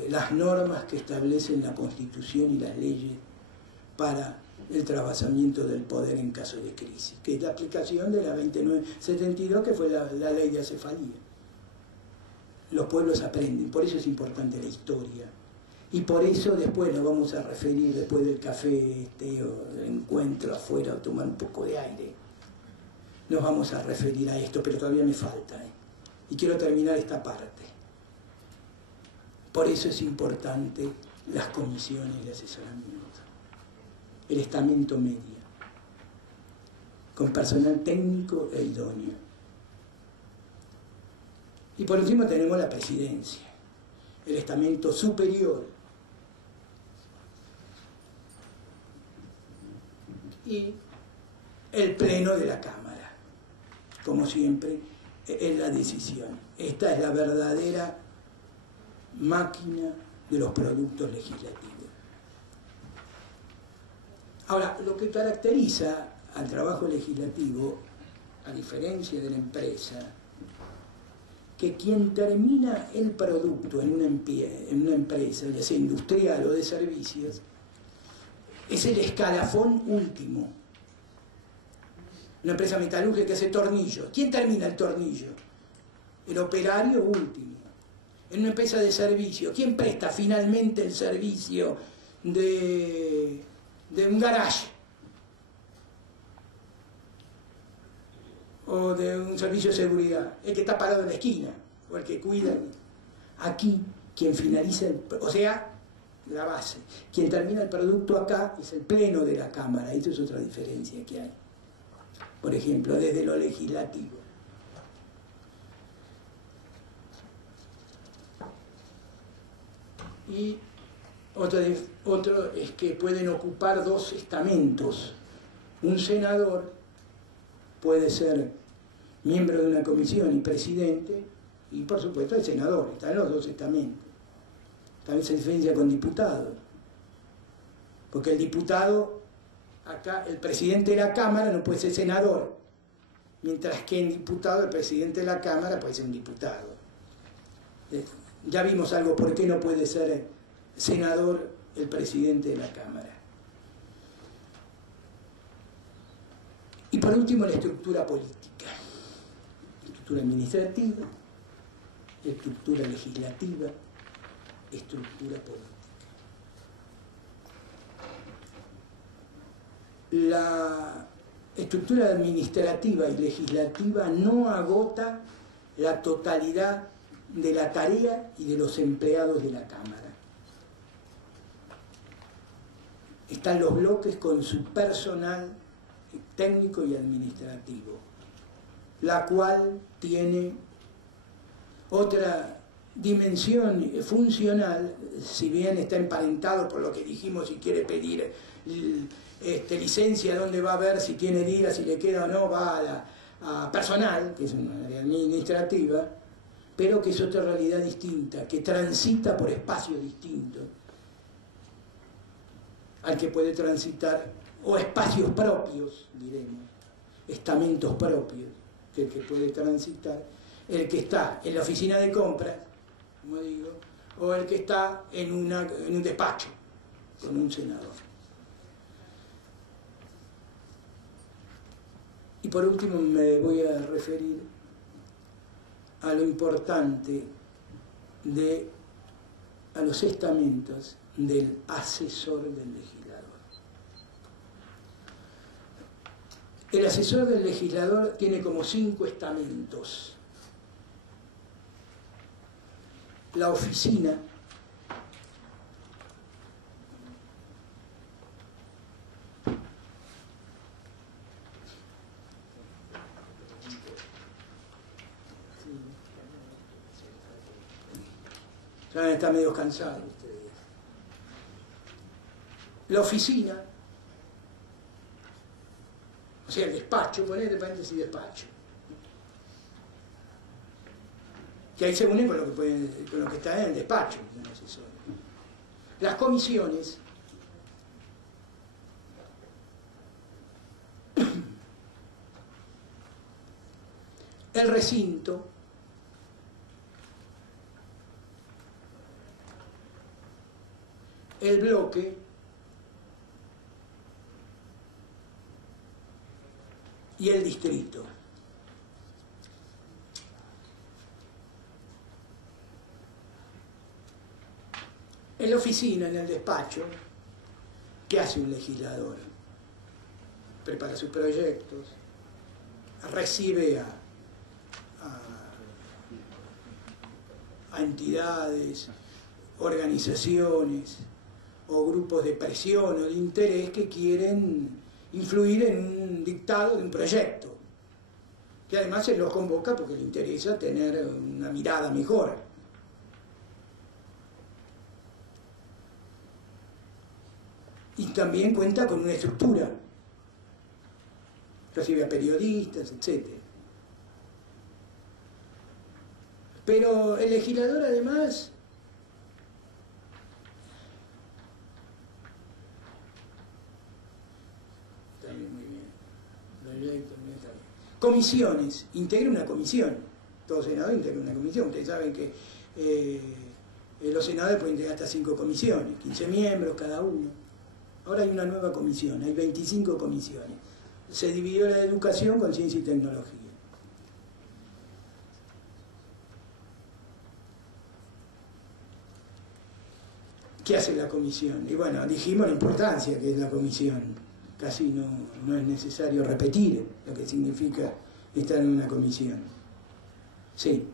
las normas que establecen la Constitución y las leyes para el trabajamiento del poder en caso de crisis, que es la aplicación de la 2972, que fue la ley de acefalía. Los pueblos aprenden, por eso es importante la historia. Y por eso después nos vamos a referir, después del café o del encuentro afuera, a tomar un poco de aire, nos vamos a referir a esto, pero todavía me falta. Y quiero terminar esta parte. Por eso es importante las comisiones de asesoramiento. El estamento media, con personal técnico e idóneo. Y por último tenemos la presidencia, el estamento superior. Y el pleno de la Cámara, como siempre, es la decisión. Esta es la verdadera máquina de los productos legislativos. Ahora, lo que caracteriza al trabajo legislativo, a diferencia de la empresa, que quien termina el producto en una empresa, ya sea industrial o de servicios, es el escalafón último. Una empresa metalúrgica que hace tornillos. ¿Quién termina el tornillo? El operario último. En una empresa de servicio, ¿quién presta finalmente el servicio de un garage? O de un servicio de seguridad. El que está parado en la esquina, o el que cuida. Aquí, quien finaliza, o sea, la base. Quien termina el producto acá es el pleno de la Cámara. Esto es otra diferencia que hay. Por ejemplo, desde lo legislativo. Y otro es que pueden ocupar dos estamentos. Un senador puede ser miembro de una comisión y presidente, y por supuesto el senador, están en los dos estamentos. También se diferencia con diputados, porque el diputado, acá el presidente de la Cámara no puede ser senador, mientras que en diputado el presidente de la Cámara puede ser un diputado. Ya vimos algo, ¿por qué no puede ser senador el presidente de la Cámara? Y por último, la estructura política, estructura administrativa, estructura legislativa, estructura política. La estructura administrativa y legislativa no agota la totalidad de la tarea y de los empleados de la Cámara. Están los bloques con su personal técnico y administrativo, la cual tiene otra dimensión funcional, si bien está emparentado por lo que dijimos, si quiere pedir licencia, dónde va a ver si tiene días, si le queda o no, va a personal, que es una área administrativa, pero que es otra realidad distinta, que transita por espacios distintos al que puede transitar, o espacios propios, diremos, estamentos propios, del que puede transitar el que está en la oficina de compras, como digo, o el que está en un despacho con un senador. Y por último me voy a referir a lo importante a los estamentos del asesor del legislador. El asesor del legislador tiene como 5 estamentos. La oficina, ya están medio cansados ustedes. La oficina, o sea, el despacho, ponete paréntesis despacho, que ahí se une con lo que está en el despacho, el asesor. Las comisiones, el recinto, el bloque y el distrito. En la oficina, en el despacho, ¿qué hace un legislador? Prepara sus proyectos, recibe a entidades, organizaciones o grupos de presión o de interés que quieren influir en un dictado de un proyecto, que además se los convoca porque le interesa tener una mirada mejor. Y también cuenta con una estructura, recibe a periodistas, etc. Pero el legislador además comisiones, integra una comisión. Todo senador integra una comisión. Ustedes saben que los senadores pueden integrar hasta 5 comisiones, 15 miembros cada uno. Ahora hay una nueva comisión, hay 25 comisiones. Se dividió la educación con ciencia y tecnología. ¿Qué hace la comisión? Y bueno, dijimos la importancia que es la comisión. Casi no es necesario repetir lo que significa estar en una comisión. Sí.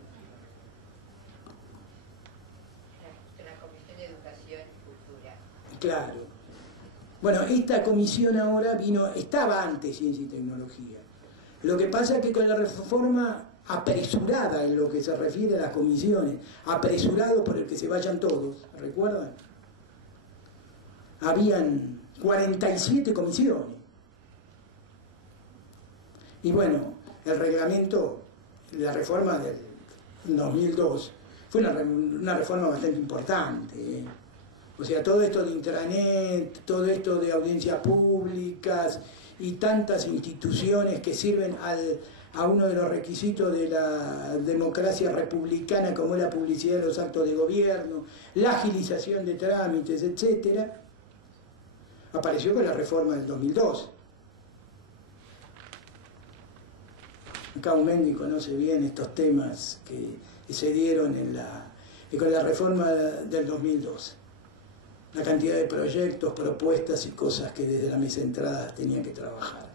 La Comisión de Educación y Cultura. Claro. Bueno, esta comisión ahora estaba antes Ciencia y Tecnología. Lo que pasa es que con la reforma apresurada en lo que se refiere a las comisiones, apresurado por el que se vayan todos, ¿recuerdan? Habían 47 comisiones. Y bueno, el reglamento, la reforma del 2002, fue una reforma bastante importante, ¿eh? O sea, todo esto de intranet, todo esto de audiencias públicas y tantas instituciones que sirven a uno de los requisitos de la democracia republicana, como es la publicidad de los actos de gobierno, la agilización de trámites, etcétera, apareció con la reforma del 2002. Acá Aumendi conoce bien estos temas que se dieron con la reforma del 2002. La cantidad de proyectos, propuestas y cosas que desde la mesa de entrada tenía que trabajar.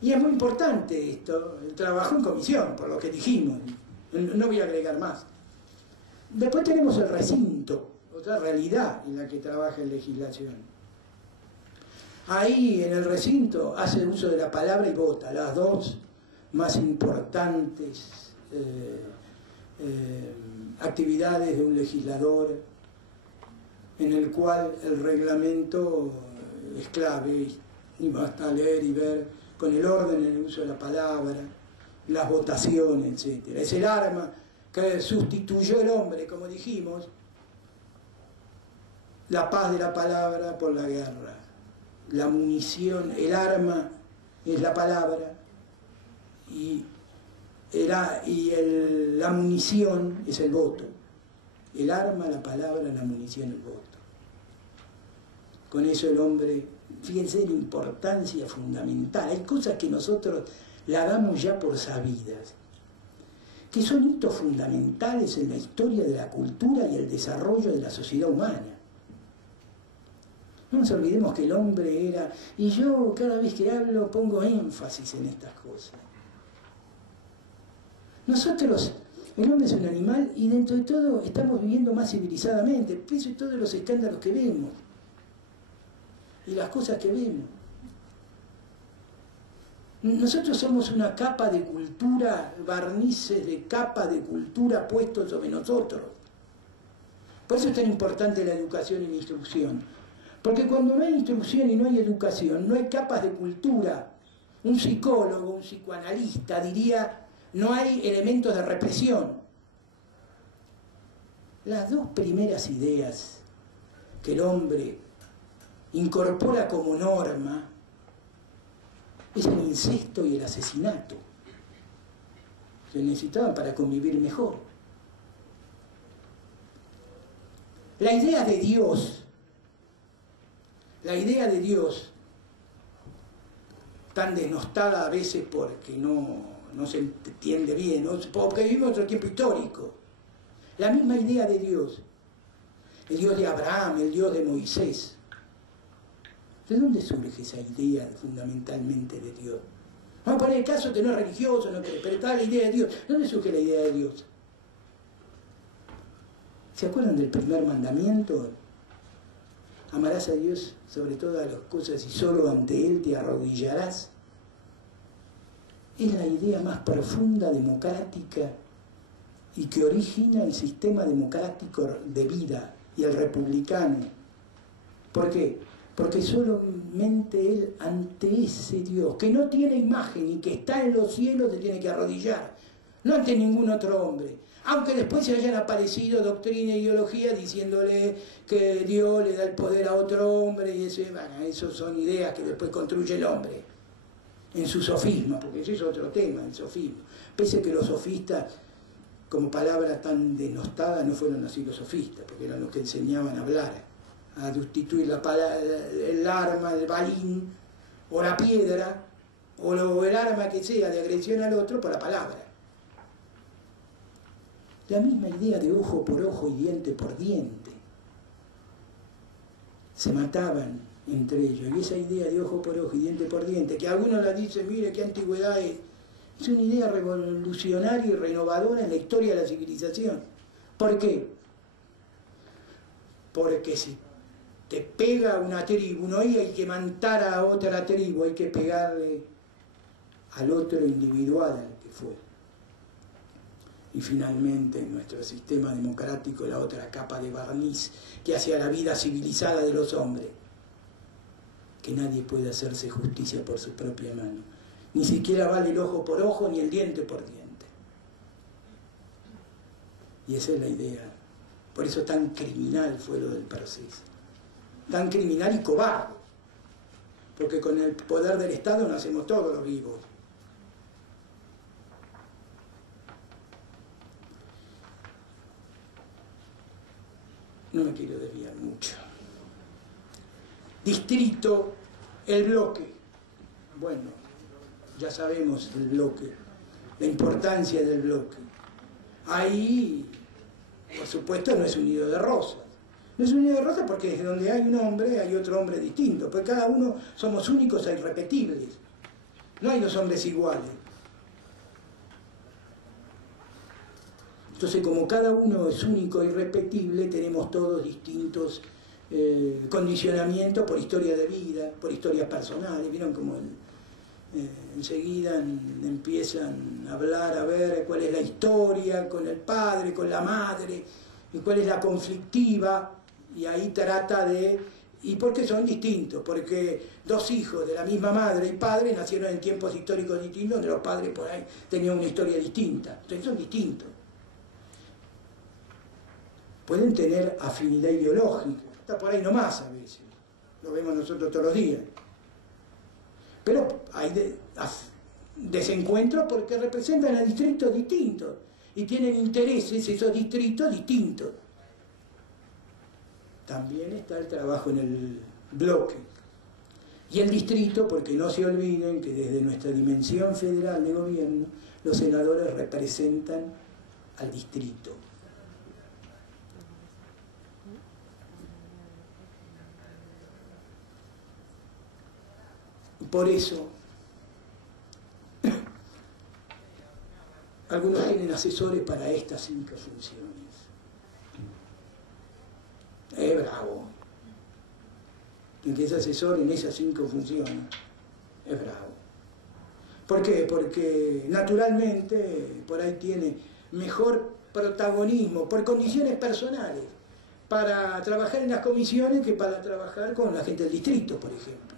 Y es muy importante esto, el trabajo en comisión, por lo que dijimos. No voy a agregar más. Después tenemos el recinto, otra realidad en la que trabaja en legislación. Ahí en el recinto hace uso de la palabra y vota, las dos más importantes actividades de un legislador, en el cual el reglamento es clave y basta leer y ver con el orden en el uso de la palabra, las votaciones, etc. Es el arma que sustituyó el hombre, como dijimos, la paz de la palabra por la guerra. La munición, el arma es la palabra y la munición es el voto. El arma, la palabra, la munición, el voto. Con eso el hombre, fíjense la importancia fundamental. Hay cosas que nosotros la damos ya por sabidas, que son hitos fundamentales en la historia de la cultura y el desarrollo de la sociedad humana. No nos olvidemos que el hombre era, y yo cada vez que hablo pongo énfasis en estas cosas. Nosotros, el hombre es un animal y dentro de todo estamos viviendo más civilizadamente, pese a todos los escándalos que vemos y las cosas que vemos. Nosotros somos una capa de cultura, barnices de capa de cultura puestos sobre nosotros. Por eso es tan importante la educación y la instrucción. Porque cuando no hay instrucción y no hay educación, no hay capas de cultura. Un psicólogo, un psicoanalista diría, no hay elementos de represión. Las dos primeras ideas que el hombre incorpora como norma es el incesto y el asesinato. Se necesitaban para convivir mejor. La idea de Dios, tan denostada a veces porque no se entiende bien, ¿no? Porque vivimos otro tiempo histórico. La misma idea de Dios, el Dios de Abraham, el Dios de Moisés. ¿De dónde surge esa idea fundamentalmente de Dios? Vamos a poner el caso que no es religioso, no cree, pero está la idea de Dios. ¿De dónde surge la idea de Dios? ¿Se acuerdan del primer mandamiento? Amarás a Dios sobre todas las cosas y solo ante Él te arrodillarás. Es la idea más profunda, democrática, y que origina el sistema democrático de vida y el republicano. ¿Por qué? Porque solamente Él, ante ese Dios, que no tiene imagen y que está en los cielos, te tiene que arrodillar, no ante ningún otro hombre. Aunque después se hayan aparecido doctrina e ideología diciéndole que Dios le da el poder a otro hombre, y eso, bueno, eso son ideas que después construye el hombre en su sofisma, porque ese es otro tema, el sofismo. Pese a que los sofistas, como palabra tan denostada, no fueron así los sofistas, porque eran los que enseñaban a hablar, a sustituir el arma, el balín, o la piedra, o el arma que sea de agresión al otro por la palabra. La misma idea de ojo por ojo y diente por diente. Se mataban entre ellos. Y esa idea de ojo por ojo y diente por diente, que algunos la dicen, mire qué antigüedad es una idea revolucionaria y renovadora en la historia de la civilización. ¿Por qué? Porque si te pega una tribu, no hay que matar a otra tribu, hay que pegarle al otro individual al que fue. Y finalmente en nuestro sistema democrático la otra capa de barniz que hace a la vida civilizada de los hombres, que nadie puede hacerse justicia por su propia mano, ni siquiera vale el ojo por ojo ni el diente por diente. Y esa es la idea. Por eso tan criminal fue lo del proceso, tan criminal y cobarde, porque con el poder del Estado no hacemos todos los vivos. No me quiero desviar mucho. Distrito, el bloque. Bueno, ya sabemos el bloque, la importancia del bloque. Ahí, por supuesto, no es un nido de rosas. No es un nido de rosas porque desde donde hay un hombre hay otro hombre distinto. Porque cada uno somos únicos e irrepetibles. No hay dos hombres iguales. Entonces, como cada uno es único e irrepetible, tenemos todos distintos condicionamientos por historia de vida, por historias personales. ¿Vieron como enseguida empiezan a hablar, a ver cuál es la historia con el padre, con la madre, y cuál es la conflictiva, y ahí trata de... ¿Y por qué son distintos? Porque dos hijos de la misma madre y padre nacieron en tiempos históricos distintos, donde los padres por ahí tenían una historia distinta. Entonces son distintos. Pueden tener afinidad ideológica, está por ahí nomás a veces, lo vemos nosotros todos los días. Pero hay desencuentros porque representan a distritos distintos y tienen intereses esos distritos distintos. También está el trabajo en el bloque. Y el distrito, porque no se olviden que desde nuestra dimensión federal de gobierno, los senadores representan al distrito. Por eso, algunos tienen asesores para estas 5 funciones. Es bravo. El que es asesor en esas 5 funciones es bravo. ¿Por qué? Porque naturalmente por ahí tiene mejor protagonismo, por condiciones personales, para trabajar en las comisiones que para trabajar con la gente del distrito, por ejemplo.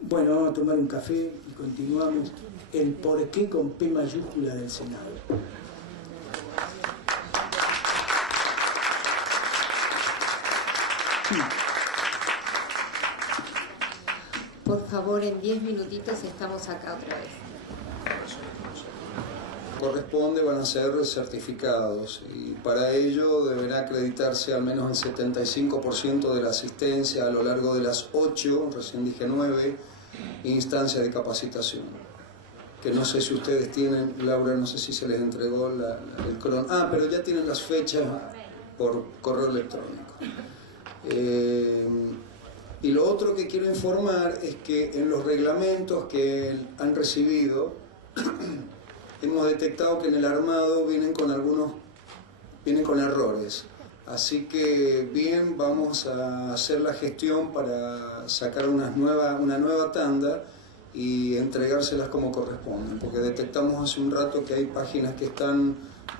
Bueno, vamos a tomar un café y continuamos el porqué con P mayúscula del Senado. Por favor, en 10 minutitos estamos acá otra vez. Corresponde, van a ser certificados y para ello deberá acreditarse al menos el 75% de la asistencia a lo largo de las 8, recién dije 9, instancias de capacitación. Que no sé si ustedes tienen, Laura, no sé si se les entregó el cron. Ah, pero ya tienen las fechas por correo electrónico. Y lo otro que quiero informar es que en los reglamentos que han recibido hemos detectado que en el armado vienen con errores. Así que bien, vamos a hacer la gestión para sacar una nueva tanda y entregárselas como corresponden, porque detectamos hace un rato que hay páginas que están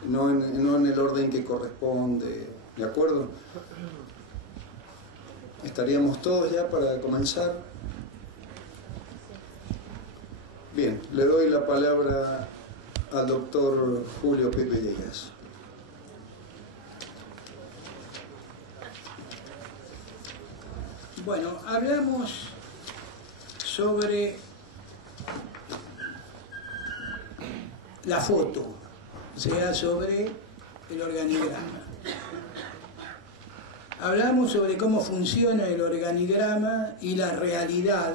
no en el orden que corresponde, ¿de acuerdo? ¿Estaríamos todos ya para comenzar? Bien, le doy la palabra al doctor Julio Pitt Villegas. Bueno, hablamos sobre la foto, o sea, sobre el organigrama. Hablamos sobre cómo funciona el organigrama y la realidad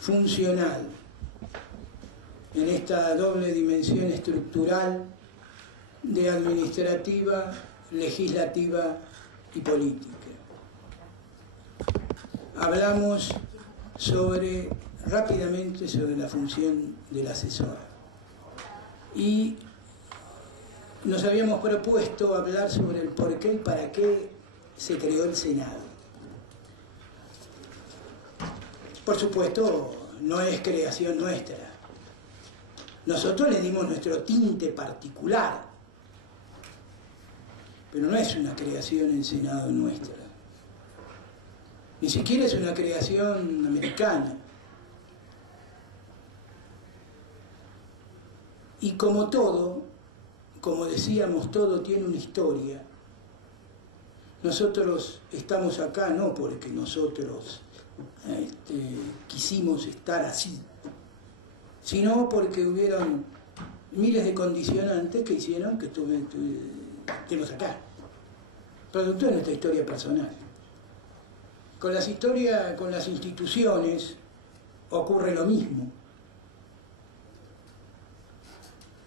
funcional en esta doble dimensión estructural de administrativa, legislativa y política. Hablamos rápidamente sobre la función del asesor. Y nos habíamos propuesto hablar sobre el por qué y para qué se creó el Senado. Por supuesto, no es creación nuestra. Nosotros le dimos nuestro tinte particular, pero no es una creación en Senado nuestra. Ni siquiera es una creación americana. Y como todo, como decíamos, todo tiene una historia. Nosotros estamos acá no porque nosotros quisimos estar así, sino porque hubieron miles de condicionantes que hicieron que estemos acá, producto de nuestra historia personal. Con las instituciones ocurre lo mismo,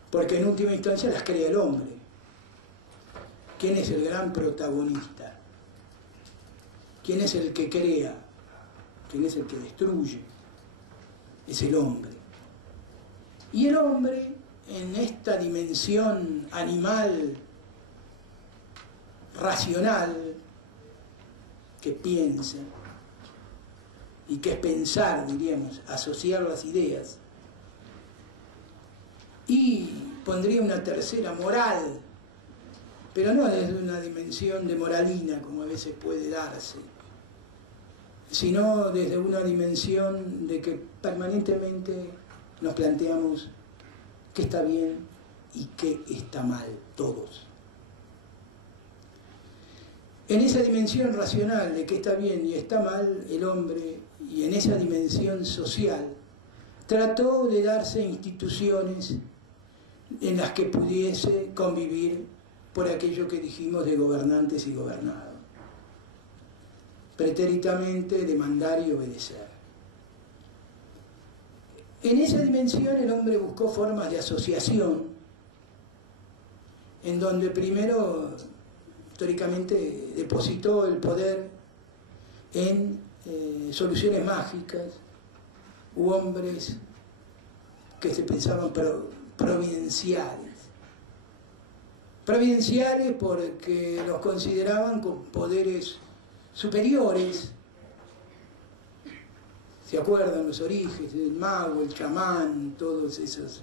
porque en última instancia las crea el hombre. ¿Quién es el gran protagonista? ¿Quién es el que crea? ¿Quién es el que destruye? Es el hombre. Y el hombre, en esta dimensión animal, racional, que piensa, y que es pensar, diríamos, asociar las ideas. Y pondría una tercera, moral, pero no desde una dimensión de moralina, como a veces puede darse, sino desde una dimensión de que permanentemente nos planteamos qué está bien y qué está mal, todos. En esa dimensión racional de qué está bien y está mal, el hombre, y en esa dimensión social, trató de darse instituciones en las que pudiese convivir por aquello que dijimos de gobernantes y gobernados. Pretéritamente demandar y obedecer. En esa dimensión el hombre buscó formas de asociación, en donde primero, históricamente, depositó el poder en soluciones mágicas, u hombres que se pensaban providenciales. Providenciales porque los consideraban con poderes superiores. ¿Se acuerdan los orígenes? El mago, el chamán, todos esos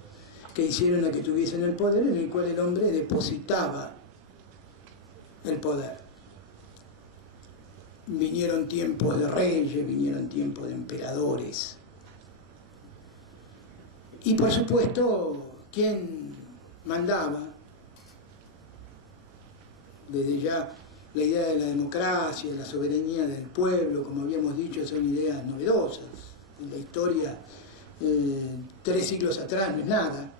que hicieron a que tuviesen el poder, en el cual el hombre depositaba el poder. Vinieron tiempos de reyes, vinieron tiempos de emperadores. Y por supuesto, ¿quién mandaba? Desde ya la idea de la democracia, de la soberanía del pueblo, como habíamos dicho, son ideas novedosas. En la historia, 3 siglos atrás no es nada.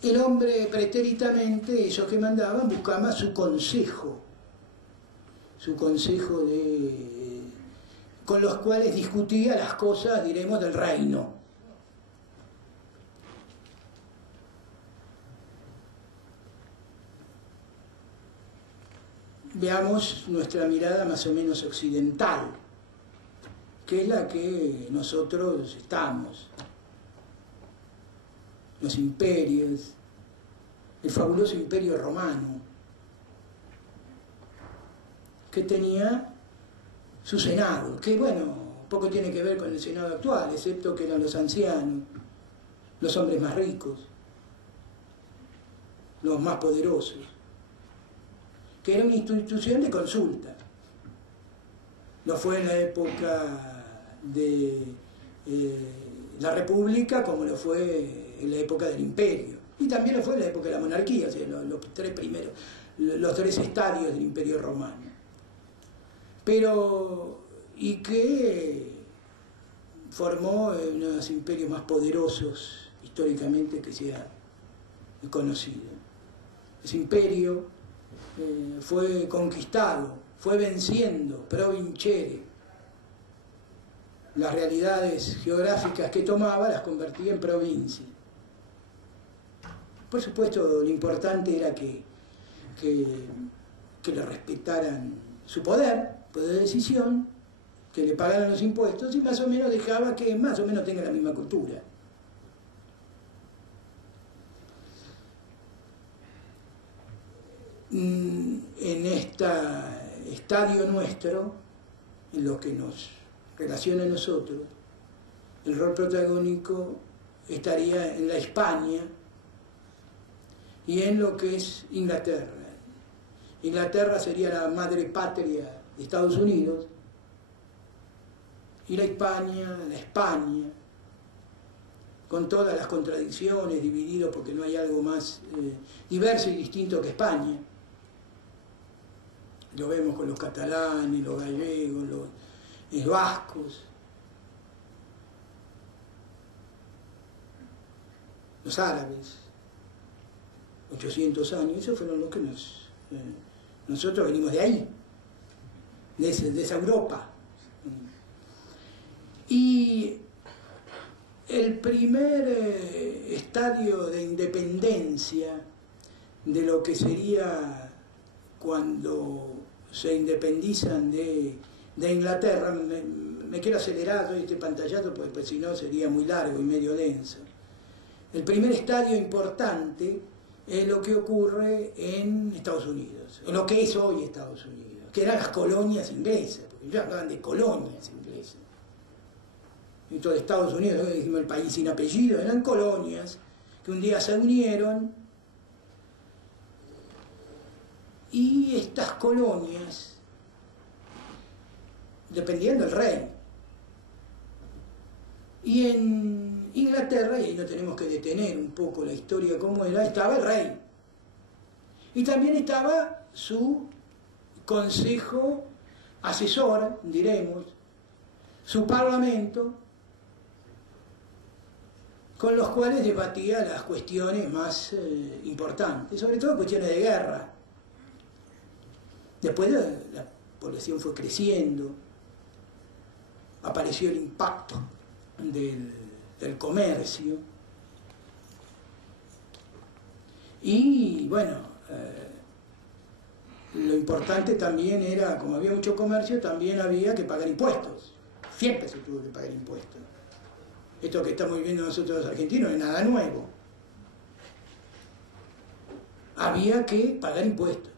El hombre pretéritamente, esos que mandaban, buscaba su consejo con los cuales discutía las cosas, diremos, del reino. Veamos nuestra mirada más o menos occidental, que es la que nosotros estamos. Los imperios, el fabuloso imperio romano, que tenía su senado, que bueno, poco tiene que ver con el senado actual, excepto que eran los ancianos, los hombres más ricos, los más poderosos, que era una institución de consulta. No fue en la época de la República como lo fue en la época del Imperio. Y también lo fue en la época de la monarquía, o sea, los 3 estadios del Imperio Romano. Pero, y que formó uno de los imperios más poderosos históricamente que se ha conocido. Ese imperio fue conquistado, fue venciendo, pro vincere. Las realidades geográficas que tomaba las convertía en provincia. Por supuesto, lo importante era que le respetaran su poder de decisión, que le pagaran los impuestos y más o menos dejaba que más o menos tenga la misma cultura. En este estadio nuestro, en lo que nos relaciona a nosotros, el rol protagónico estaría en la España y en lo que es Inglaterra. Inglaterra sería la madre patria de Estados Unidos y la España, con todas las contradicciones, dividido porque no hay algo más diverso y distinto que España. Lo vemos con los catalanes, los gallegos, los vascos, los árabes, 800 años, esos fueron los que nosotros venimos de ahí, de esa Europa. Y el primer estadio de independencia de lo que sería cuando se independizan de Inglaterra, me quiero acelerar este pantallazo porque pues, si no sería muy largo y medio denso. El primer estadio importante es lo que ocurre en Estados Unidos, en lo que es hoy Estados Unidos, que eran las colonias inglesas, porque ya hablaban de colonias inglesas. Esto de Estados Unidos, dijimos el país sin apellido, eran colonias que un día se unieron, y estas colonias dependían del rey. Y en Inglaterra, y ahí no tenemos que detener un poco la historia como era, estaba el rey. Y también estaba su consejo asesor, diremos, su parlamento, con los cuales debatía las cuestiones más importantes, sobre todo cuestiones de guerra. Después la población fue creciendo, apareció el impacto del comercio, y bueno, lo importante también era, como había mucho comercio, también había que pagar impuestos. Siempre se tuvo que pagar impuestos. Esto que estamos viviendo nosotros los argentinos no es nada nuevo. Había que pagar impuestos.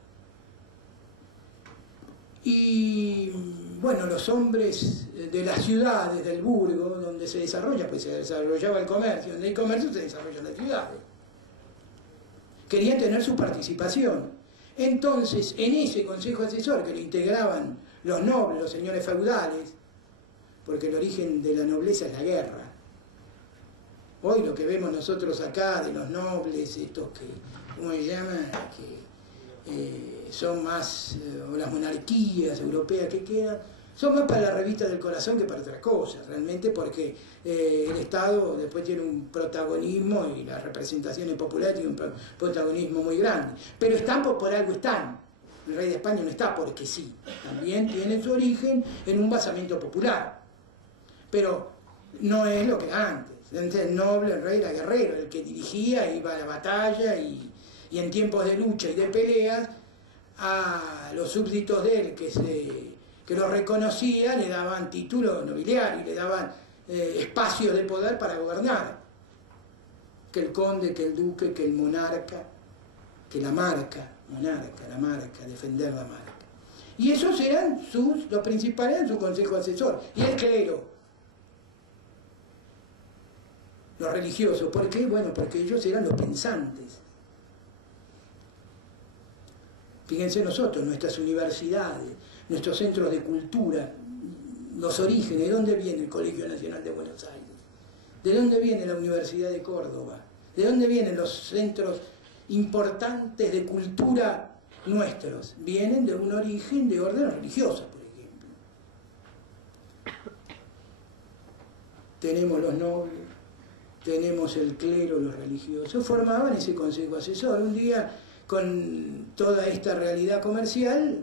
Y bueno, los hombres de las ciudades, del burgo, donde se desarrolla, pues se desarrollaba el comercio, donde hay comercio se desarrollan las ciudades. Querían tener su participación. Entonces, en ese consejo asesor que lo integraban los nobles, los señores feudales, porque el origen de la nobleza es la guerra. Hoy lo que vemos nosotros acá de los nobles, estos que, ¿cómo se llama? Que son más, o las monarquías europeas que quedan, son más para la revista del corazón que para otras cosas, realmente, porque el Estado después tiene un protagonismo y las representaciones populares tienen un protagonismo muy grande. Pero están por algo están. El rey de España no está porque sí. También tiene su origen en un basamento popular. Pero no es lo que era antes. Antes el noble, el rey era guerrero, el que dirigía, iba a la batalla y en tiempos de lucha y de peleas, a los súbditos de él que lo reconocía le daban título nobiliario, le daban espacios de poder para gobernar. Que el conde, que el duque, que el monarca, que la marca, defender la marca. Y esos eran los principales eran su consejo asesor. Y el clero, los religiosos. ¿Por qué? Bueno, porque ellos eran los pensantes. Fíjense nosotros, nuestras universidades, nuestros centros de cultura, los orígenes, ¿de dónde viene el Colegio Nacional de Buenos Aires? ¿De dónde viene la Universidad de Córdoba? ¿De dónde vienen los centros importantes de cultura nuestros? Vienen de un origen de orden religioso, por ejemplo. Tenemos los nobles, tenemos el clero, los religiosos, formaban ese consejo asesor. Un día, con toda esta realidad comercial,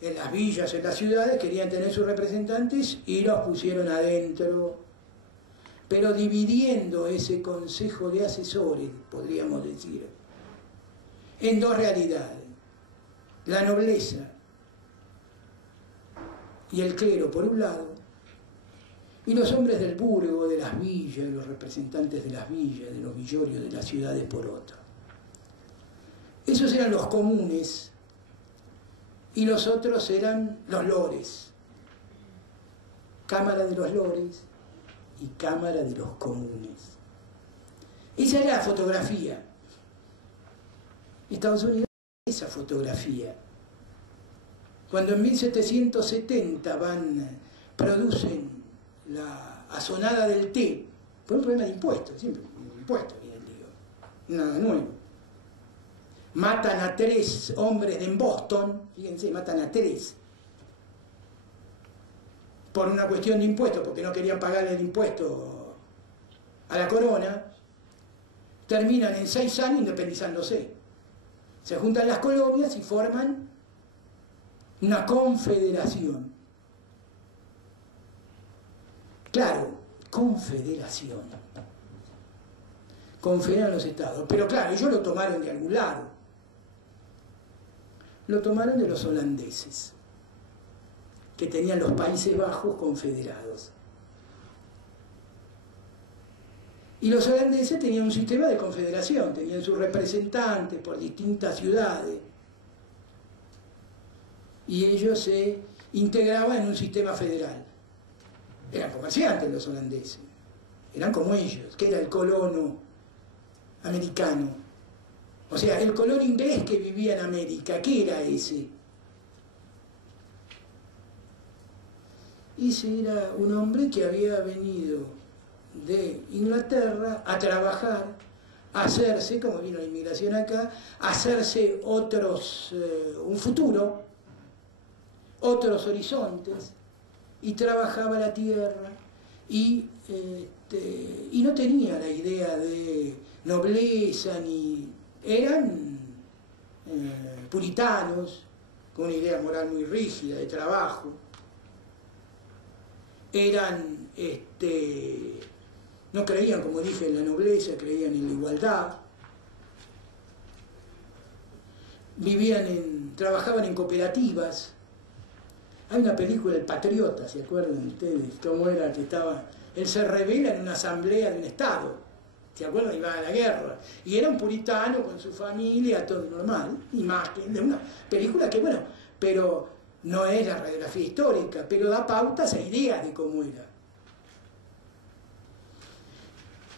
en las villas, en las ciudades, querían tener sus representantes y los pusieron adentro, pero dividiendo ese consejo de asesores, podríamos decir, en dos realidades: la nobleza y el clero por un lado, y los hombres del burgo, de las villas, los representantes de las villas, de los villorios de las ciudades por otro. Esos eran los comunes, y los otros eran los lores. Cámara de los lores y Cámara de los comunes. Esa era la fotografía. Estados Unidos, esa fotografía. Cuando en 1770 producen la asonada del té, por un problema de impuestos, siempre impuestos viene el lío, nada nuevo. Matan a 3 hombres en Boston, fíjense, matan a 3 por una cuestión de impuestos, porque no querían pagar el impuesto a la corona. Terminan en 6 años independizándose. Se juntan las colonias y forman una confederación. Claro, confederación. Confederan los estados. Pero claro, ellos lo tomaron de algún lado. Lo tomaron de los holandeses, que tenían los Países Bajos confederados. Y los holandeses tenían un sistema de confederación, tenían sus representantes por distintas ciudades. Y ellos se integraban en un sistema federal. Eran comerciantes los holandeses, eran como ellos, que era el colono americano. O sea, el colono inglés que vivía en América, ¿qué era ese? Ese era un hombre que había venido de Inglaterra a trabajar, a hacerse, como vino la inmigración acá, a hacerse un futuro, otros horizontes, y trabajaba la tierra, y no tenía la idea de nobleza, ni eran puritanos, con una idea moral muy rígida de trabajo, eran, no creían, como dije, en la nobleza, creían en la igualdad, trabajaban en cooperativas. Hay una película, El Patriota, ¿se acuerdan ustedes? Cómo era que él se revela en una asamblea de un estado, ¿se acuerdan? Iba a la guerra, y era un puritano con su familia, todo normal, imagen de una película que, bueno, pero no es la radiografía histórica, pero da pautas a ideas de cómo era.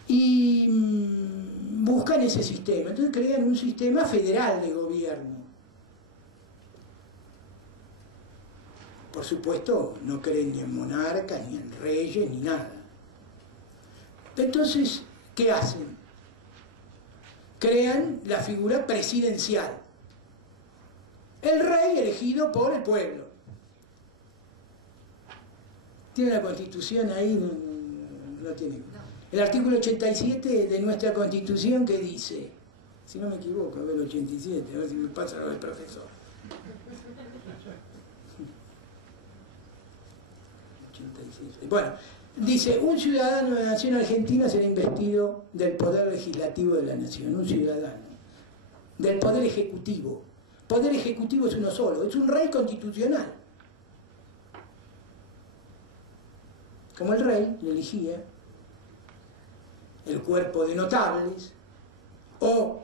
Y buscan ese sistema, entonces crean un sistema federal de gobierno. Por supuesto, no creen ni en monarcas, ni en reyes, ni nada. Entonces, ¿qué hacen? Crean la figura presidencial. El rey elegido por el pueblo. ¿Tiene la Constitución ahí? No tiene. El artículo 87 de nuestra Constitución, que dice, si no me equivoco, a ver el 87, a ver si me pasa lo del profesor. 87. Bueno, dice, un ciudadano de la nación argentina será investido del poder legislativo de la nación, un ciudadano, del poder ejecutivo. Poder ejecutivo es uno solo, es un rey constitucional. Como el rey lo elegía el cuerpo de notables, o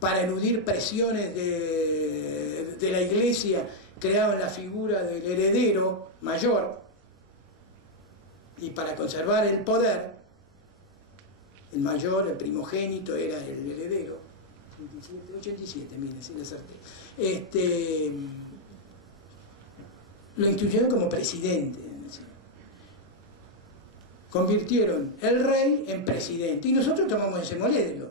para eludir presiones de la iglesia, creaban la figura del heredero mayor, y para conservar el poder, el mayor, el primogénito, era el heredero. 87, miren, si le acerté. Lo instituyeron como presidente. Convirtieron el rey en presidente, y nosotros tomamos ese modelo.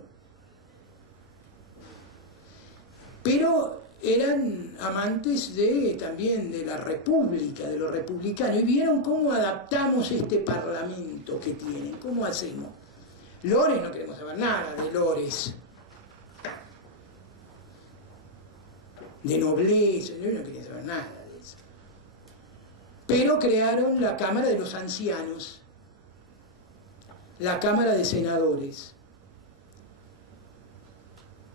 Pero eran amantes también de la república, de los republicanos, y vieron cómo adaptamos este parlamento que tienen, cómo hacemos. Lores, no queremos saber nada de lores, de nobleza, no querían saber nada de eso. Pero crearon la Cámara de los Ancianos, la Cámara de Senadores.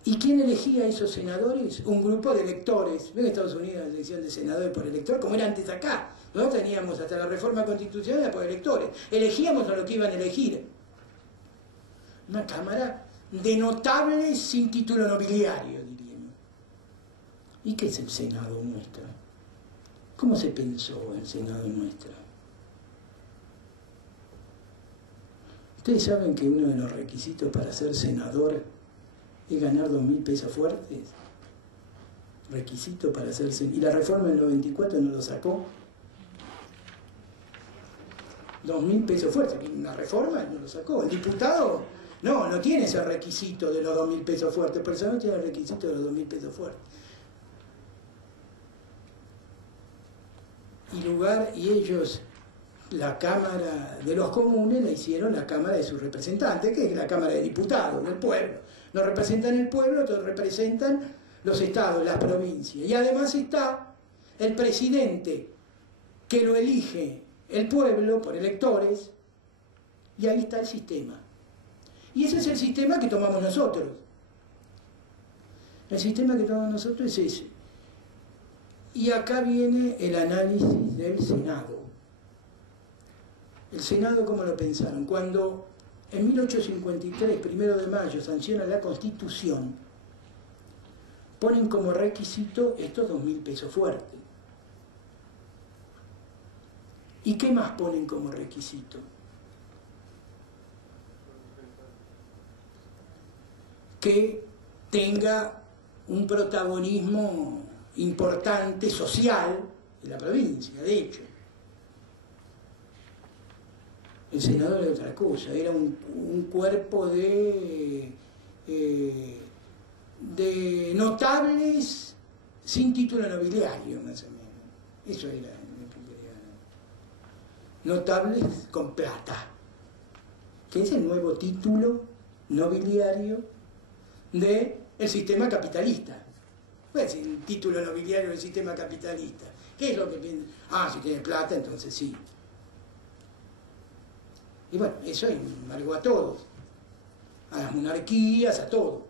¿Y quién elegía a esos senadores? Un grupo de electores. ¿Ven en Estados Unidos la elección de senadores por elector? Como era antes acá. Nosotros teníamos hasta la reforma constitucional por electores. Elegíamos a lo que iban a elegir. Una Cámara de notables sin título nobiliario, diríamos. ¿Y qué es el Senado nuestro? ¿Cómo se pensó el Senado nuestro? ¿Ustedes saben que uno de los requisitos para ser senador es ganar 2.000 pesos fuertes? Requisito para ser senador. Y la reforma del 94 no lo sacó. 2.000 pesos fuertes. Una reforma no lo sacó. El diputado no tiene ese requisito de los 2.000 pesos fuertes. Por eso no tiene el requisito de los 2.000 pesos fuertes. Y ellos, la Cámara de los Comunes, la hicieron la Cámara de sus representantes, que es la Cámara de Diputados del pueblo. No representan el pueblo, otros representan los estados, las provincias. Y además está el presidente, que lo elige el pueblo por electores, y ahí está el sistema. Y ese es el sistema que tomamos nosotros. El sistema que tomamos nosotros es ese. Y acá viene el análisis del Senado. El Senado, ¿cómo lo pensaron? Cuando En 1853, 1 de mayo, sanciona la Constitución, ponen como requisito estos 2.000 pesos fuertes. ¿Y qué más ponen como requisito? Que tenga un protagonismo importante, social, en la provincia, de hecho. El senador era otra cosa, era un cuerpo de notables sin título nobiliario, más o menos. Eso era lo que quería. Notables con plata, que es el nuevo título nobiliario del sistema capitalista. Pues el título nobiliario del sistema capitalista. ¿Qué es lo que piensa? Ah, si tiene plata, entonces sí. Y bueno, eso embargó a todos, a las monarquías, a todo.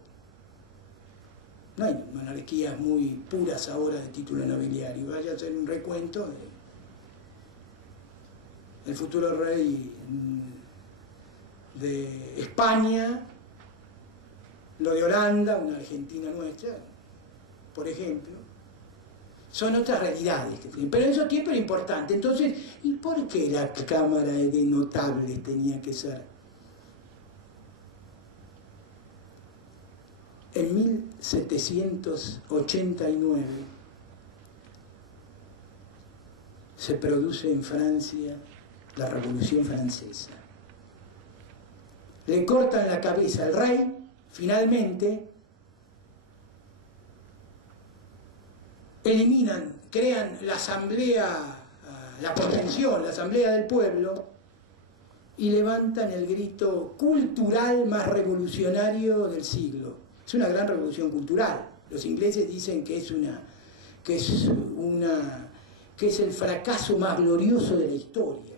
No hay monarquías muy puras ahora de título nobiliario. Vaya a hacer un recuento del futuro rey de España, lo de Holanda, una Argentina nuestra, por ejemplo. Son otras realidades que tienen, pero en esos tiempos era importante. Entonces, ¿y por qué la Cámara de Notables tenía que ser? En 1789 se produce en Francia la Revolución Francesa. Le cortan la cabeza al rey, finalmente. Eliminan, crean la asamblea, la convención, la asamblea del pueblo, y levantan el grito cultural más revolucionario del siglo. Es una gran revolución cultural. Los ingleses dicen que es el fracaso más glorioso de la historia.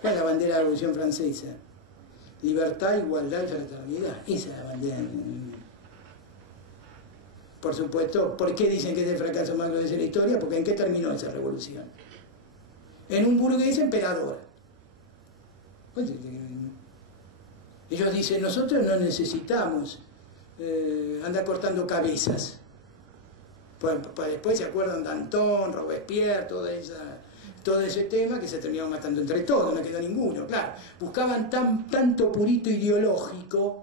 ¿Cuál es la bandera de la Revolución Francesa? Libertad, igualdad y fraternidad. Esa es la bandera. Por supuesto, ¿por qué dicen que es el fracaso más glorioso de la historia? Porque ¿en qué terminó esa revolución? En un burgués emperador. Ellos dicen, nosotros no necesitamos andar cortando cabezas. Pues después se acuerdan de Danton, Robespierre, todo ese tema que se terminaron matando entre todos, no quedó ninguno, claro. Buscaban tanto purito ideológico.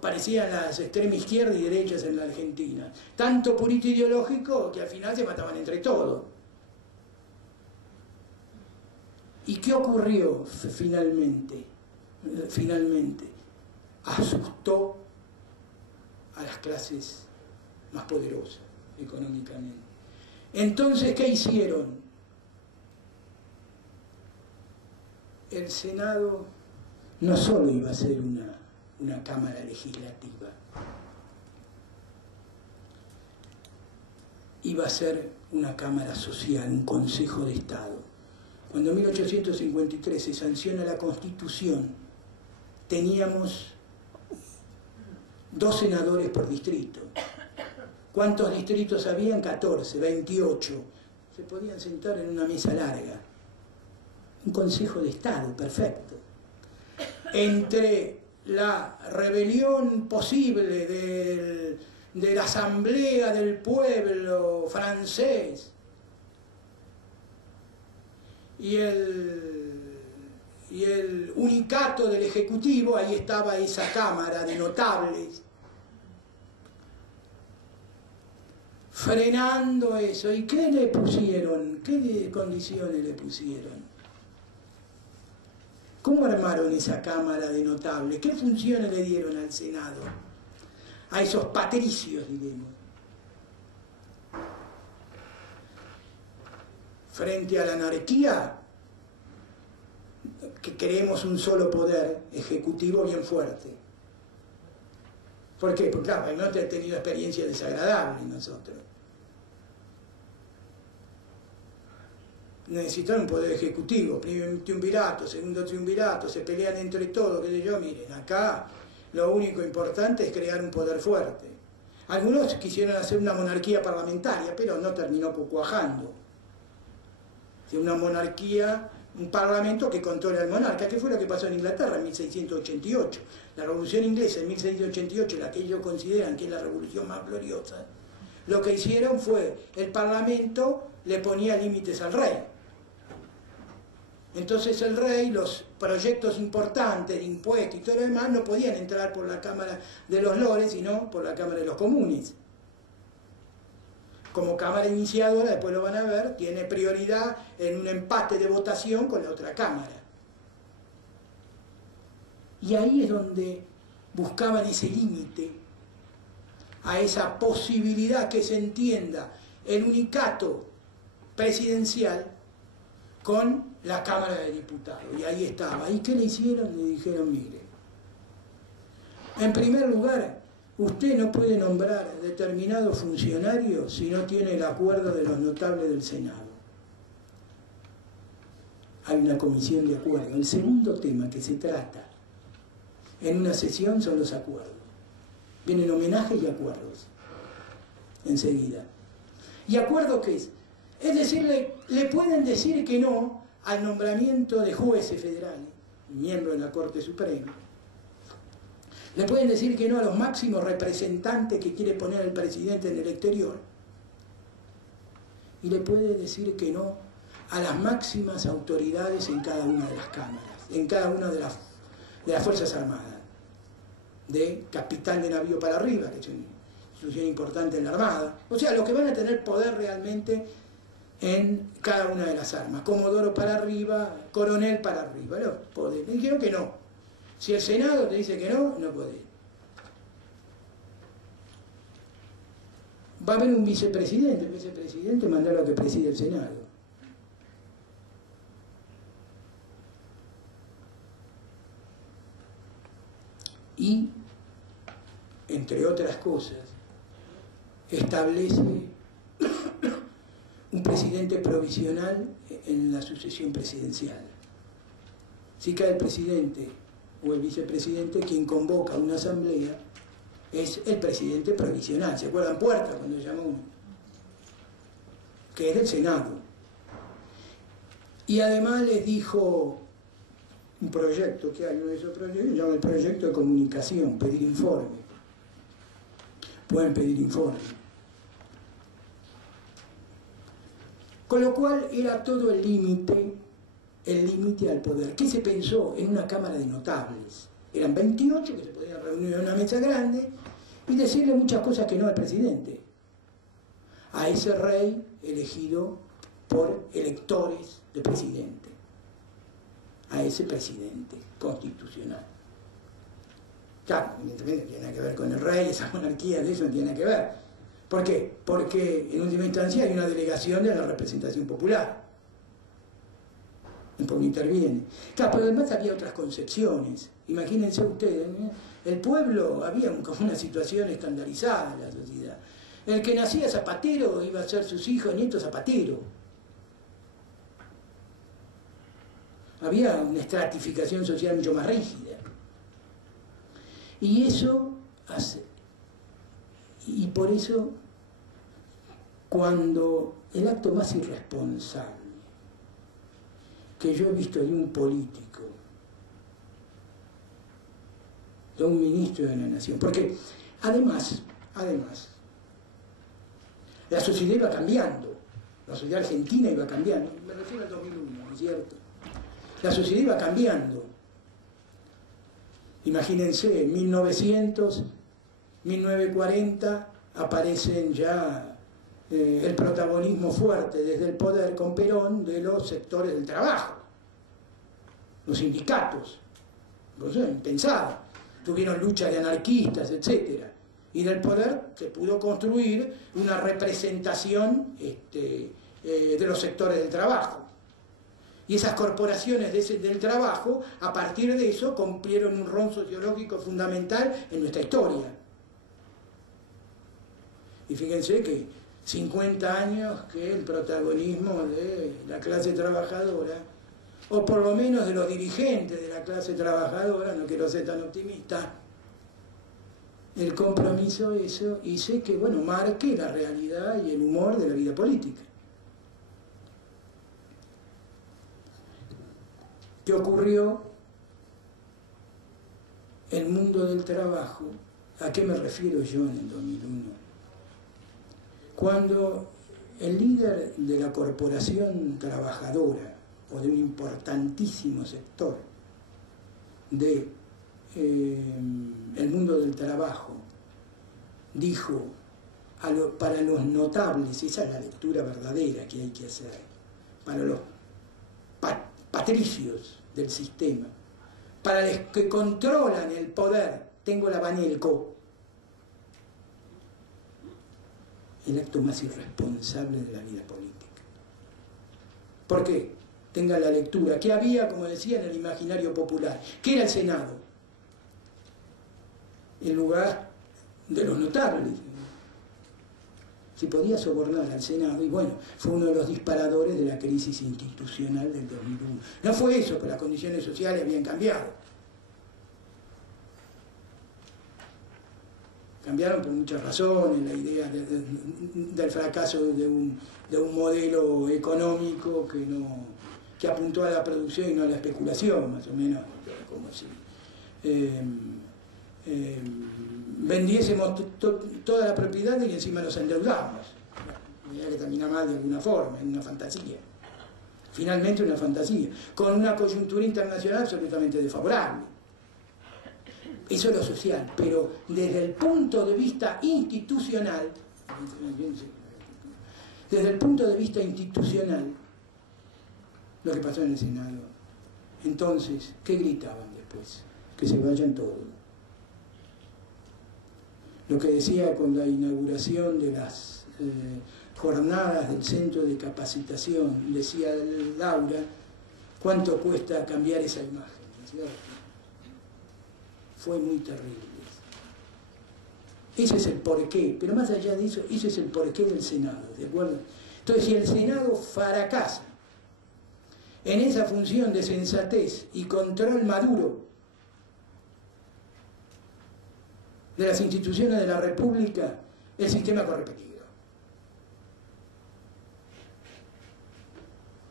Parecían las extrema izquierda y derechas en la Argentina. Tanto purito ideológico que al final se mataban entre todos. ¿Y qué ocurrió finalmente? Finalmente asustó a las clases más poderosas económicamente. Entonces, ¿qué hicieron? El Senado no solo iba a ser una cámara legislativa, iba a ser una cámara social, un consejo de Estado. Cuando en 1853 se sanciona la Constitución, teníamos 2 senadores por distrito. ¿Cuántos distritos habían? 14, 28. Se podían sentar en una mesa larga. Un consejo de Estado, perfecto. Entre la rebelión posible de la asamblea del pueblo francés y el unicato del Ejecutivo, ahí estaba esa cámara de notables frenando eso. ¿Y qué le pusieron? ¿Qué condiciones le pusieron? ¿Cómo armaron esa cámara de notables? ¿Qué funciones le dieron al Senado? A esos patricios, digamos. Frente a la anarquía, que queremos un solo poder ejecutivo bien fuerte. ¿Por qué? Porque claro, no he tenido experiencias desagradables nosotros. Necesitan un poder ejecutivo, primer triunvirato, segundo triunvirato, se pelean entre todos, qué sé yo. Miren, acá lo único importante es crear un poder fuerte. Algunos quisieron hacer una monarquía parlamentaria, pero no terminó cuajando. Una monarquía un parlamento que controla al monarca, que fue lo que pasó en Inglaterra en 1688. La revolución inglesa en 1688, la que ellos consideran que es la revolución más gloriosa, lo que hicieron fue, el parlamento le ponía límites al rey. Entonces el rey, los proyectos importantes de impuestos y todo lo demás no podían entrar por la Cámara de los Lores, sino por la Cámara de los Comunes. Como Cámara iniciadora, después lo van a ver, tiene prioridad en un empate de votación con la otra Cámara. Y ahí es donde buscaban ese límite, a esa posibilidad que se entienda el unicato presidencial con la Cámara de Diputados. Y ahí estaba. ¿Y qué le hicieron? Le dijeron, mire, en primer lugar, usted no puede nombrar determinado funcionario si no tiene el acuerdo de los notables del Senado. Hay una comisión de acuerdo. El segundo tema que se trata en una sesión son los acuerdos. Vienen homenajes y acuerdos enseguida. ¿Y acuerdo qué es? Es decir, le pueden decir que no al nombramiento de jueces federales, miembros de la Corte Suprema. Le pueden decir que no a los máximos representantes que quiere poner el presidente en el exterior. Y le puede decir que no a las máximas autoridades en cada una de las cámaras, en cada una de las Fuerzas Armadas, de capitán de navío para arriba, que es una institución importante en la Armada. O sea, los que van a tener poder realmente en cada una de las armas. Comodoro para arriba, coronel para arriba. Los poderes. Me dijeron que no. Si el Senado te dice que no, no puede. Va a haber un vicepresidente. El vicepresidente mandó a lo que preside el Senado. Y, entre otras cosas, establece un presidente provisional en la sucesión presidencial. Si cae el presidente o el vicepresidente, quien convoca una asamblea es el presidente provisional. ¿Se acuerdan Puerta cuando llamó uno? Que es del Senado. Y además les dijo un proyecto, que hay uno de esos proyectos, se llama el proyecto de comunicación, pedir informe. Pueden pedir informe. Con lo cual era todo el límite al poder. ¿Qué se pensó? En una Cámara de Notables. Eran 28 que se podían reunir en una mesa grande y decirle muchas cosas que no al presidente. A ese rey elegido por electores de presidente. A ese presidente constitucional. Claro, evidentemente no tiene nada que ver con el rey, esa monarquía, de eso no tiene nada que ver. ¿Por qué? Porque en última instancia hay una delegación de la representación popular. El pueblo interviene. Claro, pero además había otras concepciones. Imagínense ustedes, el pueblo, había como una situación estandarizada en la sociedad. El que nacía zapatero iba a ser sus hijos, nietos zapatero. Había una estratificación social mucho más rígida. Y eso hace... Y por eso, cuando el acto más irresponsable que yo he visto de un político, de un ministro de la nación, porque además, la sociedad iba cambiando, la sociedad argentina iba cambiando, me refiero al 2001, ¿no es cierto? La sociedad iba cambiando. Imagínense, en 1940 aparecen ya el protagonismo fuerte desde el poder con Perón de los sectores del trabajo, los sindicatos, no sé, impensado. Tuvieron lucha de anarquistas, etc. Y del poder se pudo construir una representación de los sectores del trabajo. Y esas corporaciones del trabajo, a partir de eso, cumplieron un rol sociológico fundamental en nuestra historia. Y fíjense que 50 años que el protagonismo de la clase trabajadora, o por lo menos de los dirigentes de la clase trabajadora, no quiero ser tan optimista, el compromiso eso hice que, bueno, marque la realidad y el humor de la vida política. que ocurrió el mundo del trabajo. ¿A qué me refiero yo en el 2001? Cuando el líder de la corporación trabajadora o de un importantísimo sector de el mundo del trabajo dijo para los notables, esa es la lectura verdadera que hay que hacer, para los patricios del sistema, para los que controlan el poder, tengo la Banelco, el acto más irresponsable de la vida política. ¿Por qué? Tenga la lectura. ¿Qué había, como decía, en el imaginario popular? ¿Qué era el Senado? En lugar de los notables. Se podía sobornar al Senado, y bueno, fue uno de los disparadores de la crisis institucional del 2001. No fue eso, que las condiciones sociales habían cambiado. Cambiaron por muchas razones, la idea del fracaso de un modelo económico que apuntó a la producción y no a la especulación, más o menos, como si vendiésemos toda la propiedad y encima nos endeudamos. Había que terminar mal de alguna forma, en una fantasía. Finalmente una fantasía, con una coyuntura internacional absolutamente desfavorable. Eso es lo social, pero desde el punto de vista institucional, lo que pasó en el Senado. Entonces, ¿qué gritaban después? Que se vayan todos. Lo que decía con la inauguración de las jornadas del centro de capacitación, decía Laura, ¿cuánto cuesta cambiar esa imagen? Fue muy terrible. Ese es el porqué, pero más allá de eso, ese es el porqué del Senado, ¿de acuerdo? Entonces, si el Senado fracasa en esa función de sensatez y control maduro de las instituciones de la República, el sistema corre peligro.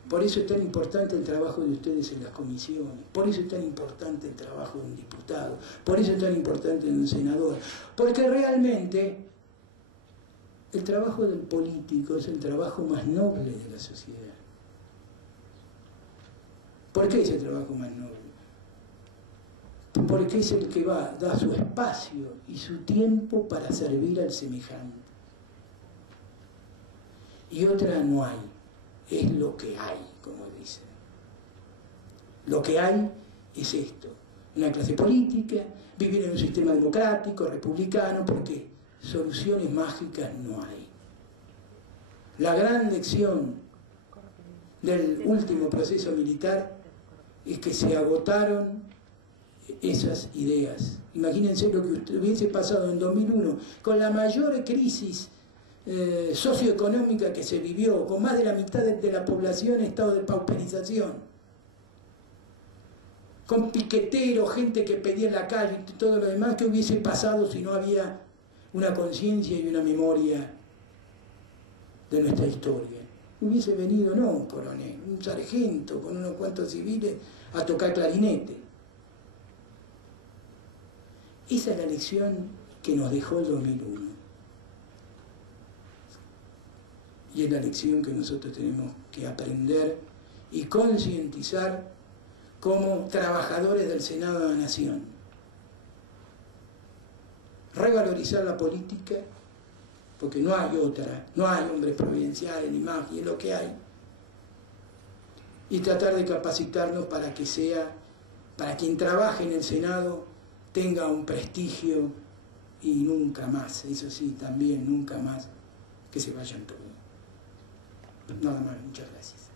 Por eso es tan importante el trabajo de ustedes en las comisiones, por eso es tan importante el trabajo de un diputado, por eso es tan importante de un senador, porque realmente el trabajo del político es el trabajo más noble de la sociedad. ¿Por qué es el trabajo más noble? Porque es el que da su espacio y su tiempo para servir al semejante. Y otra no hay. Es lo que hay, como dicen. Lo que hay es esto, una clase política, vivir en un sistema democrático, republicano, porque soluciones mágicas no hay. La gran lección del último proceso militar es que se agotaron esas ideas. Imagínense lo que hubiese pasado en 2001, con la mayor crisis socioeconómica que se vivió, con más de la mitad de la población en estado de pauperización, con piqueteros, gente que pedía en la calle y todo lo demás. ¿Qué hubiese pasado si no había una conciencia y una memoria de nuestra historia? Hubiese venido no un coronel, un sargento con unos cuantos civiles a tocar clarinete. Esa es la lección que nos dejó el 2001. Y es la lección que nosotros tenemos que aprender y concientizar como trabajadores del Senado de la Nación. Revalorizar la política, porque no hay otra, no hay hombres providenciales ni magia, es lo que hay. Y tratar de capacitarnos para que sea, para quien trabaje en el Senado tenga un prestigio y nunca más, eso sí, también nunca más, que se vayan todos. Nada más, muchas gracias.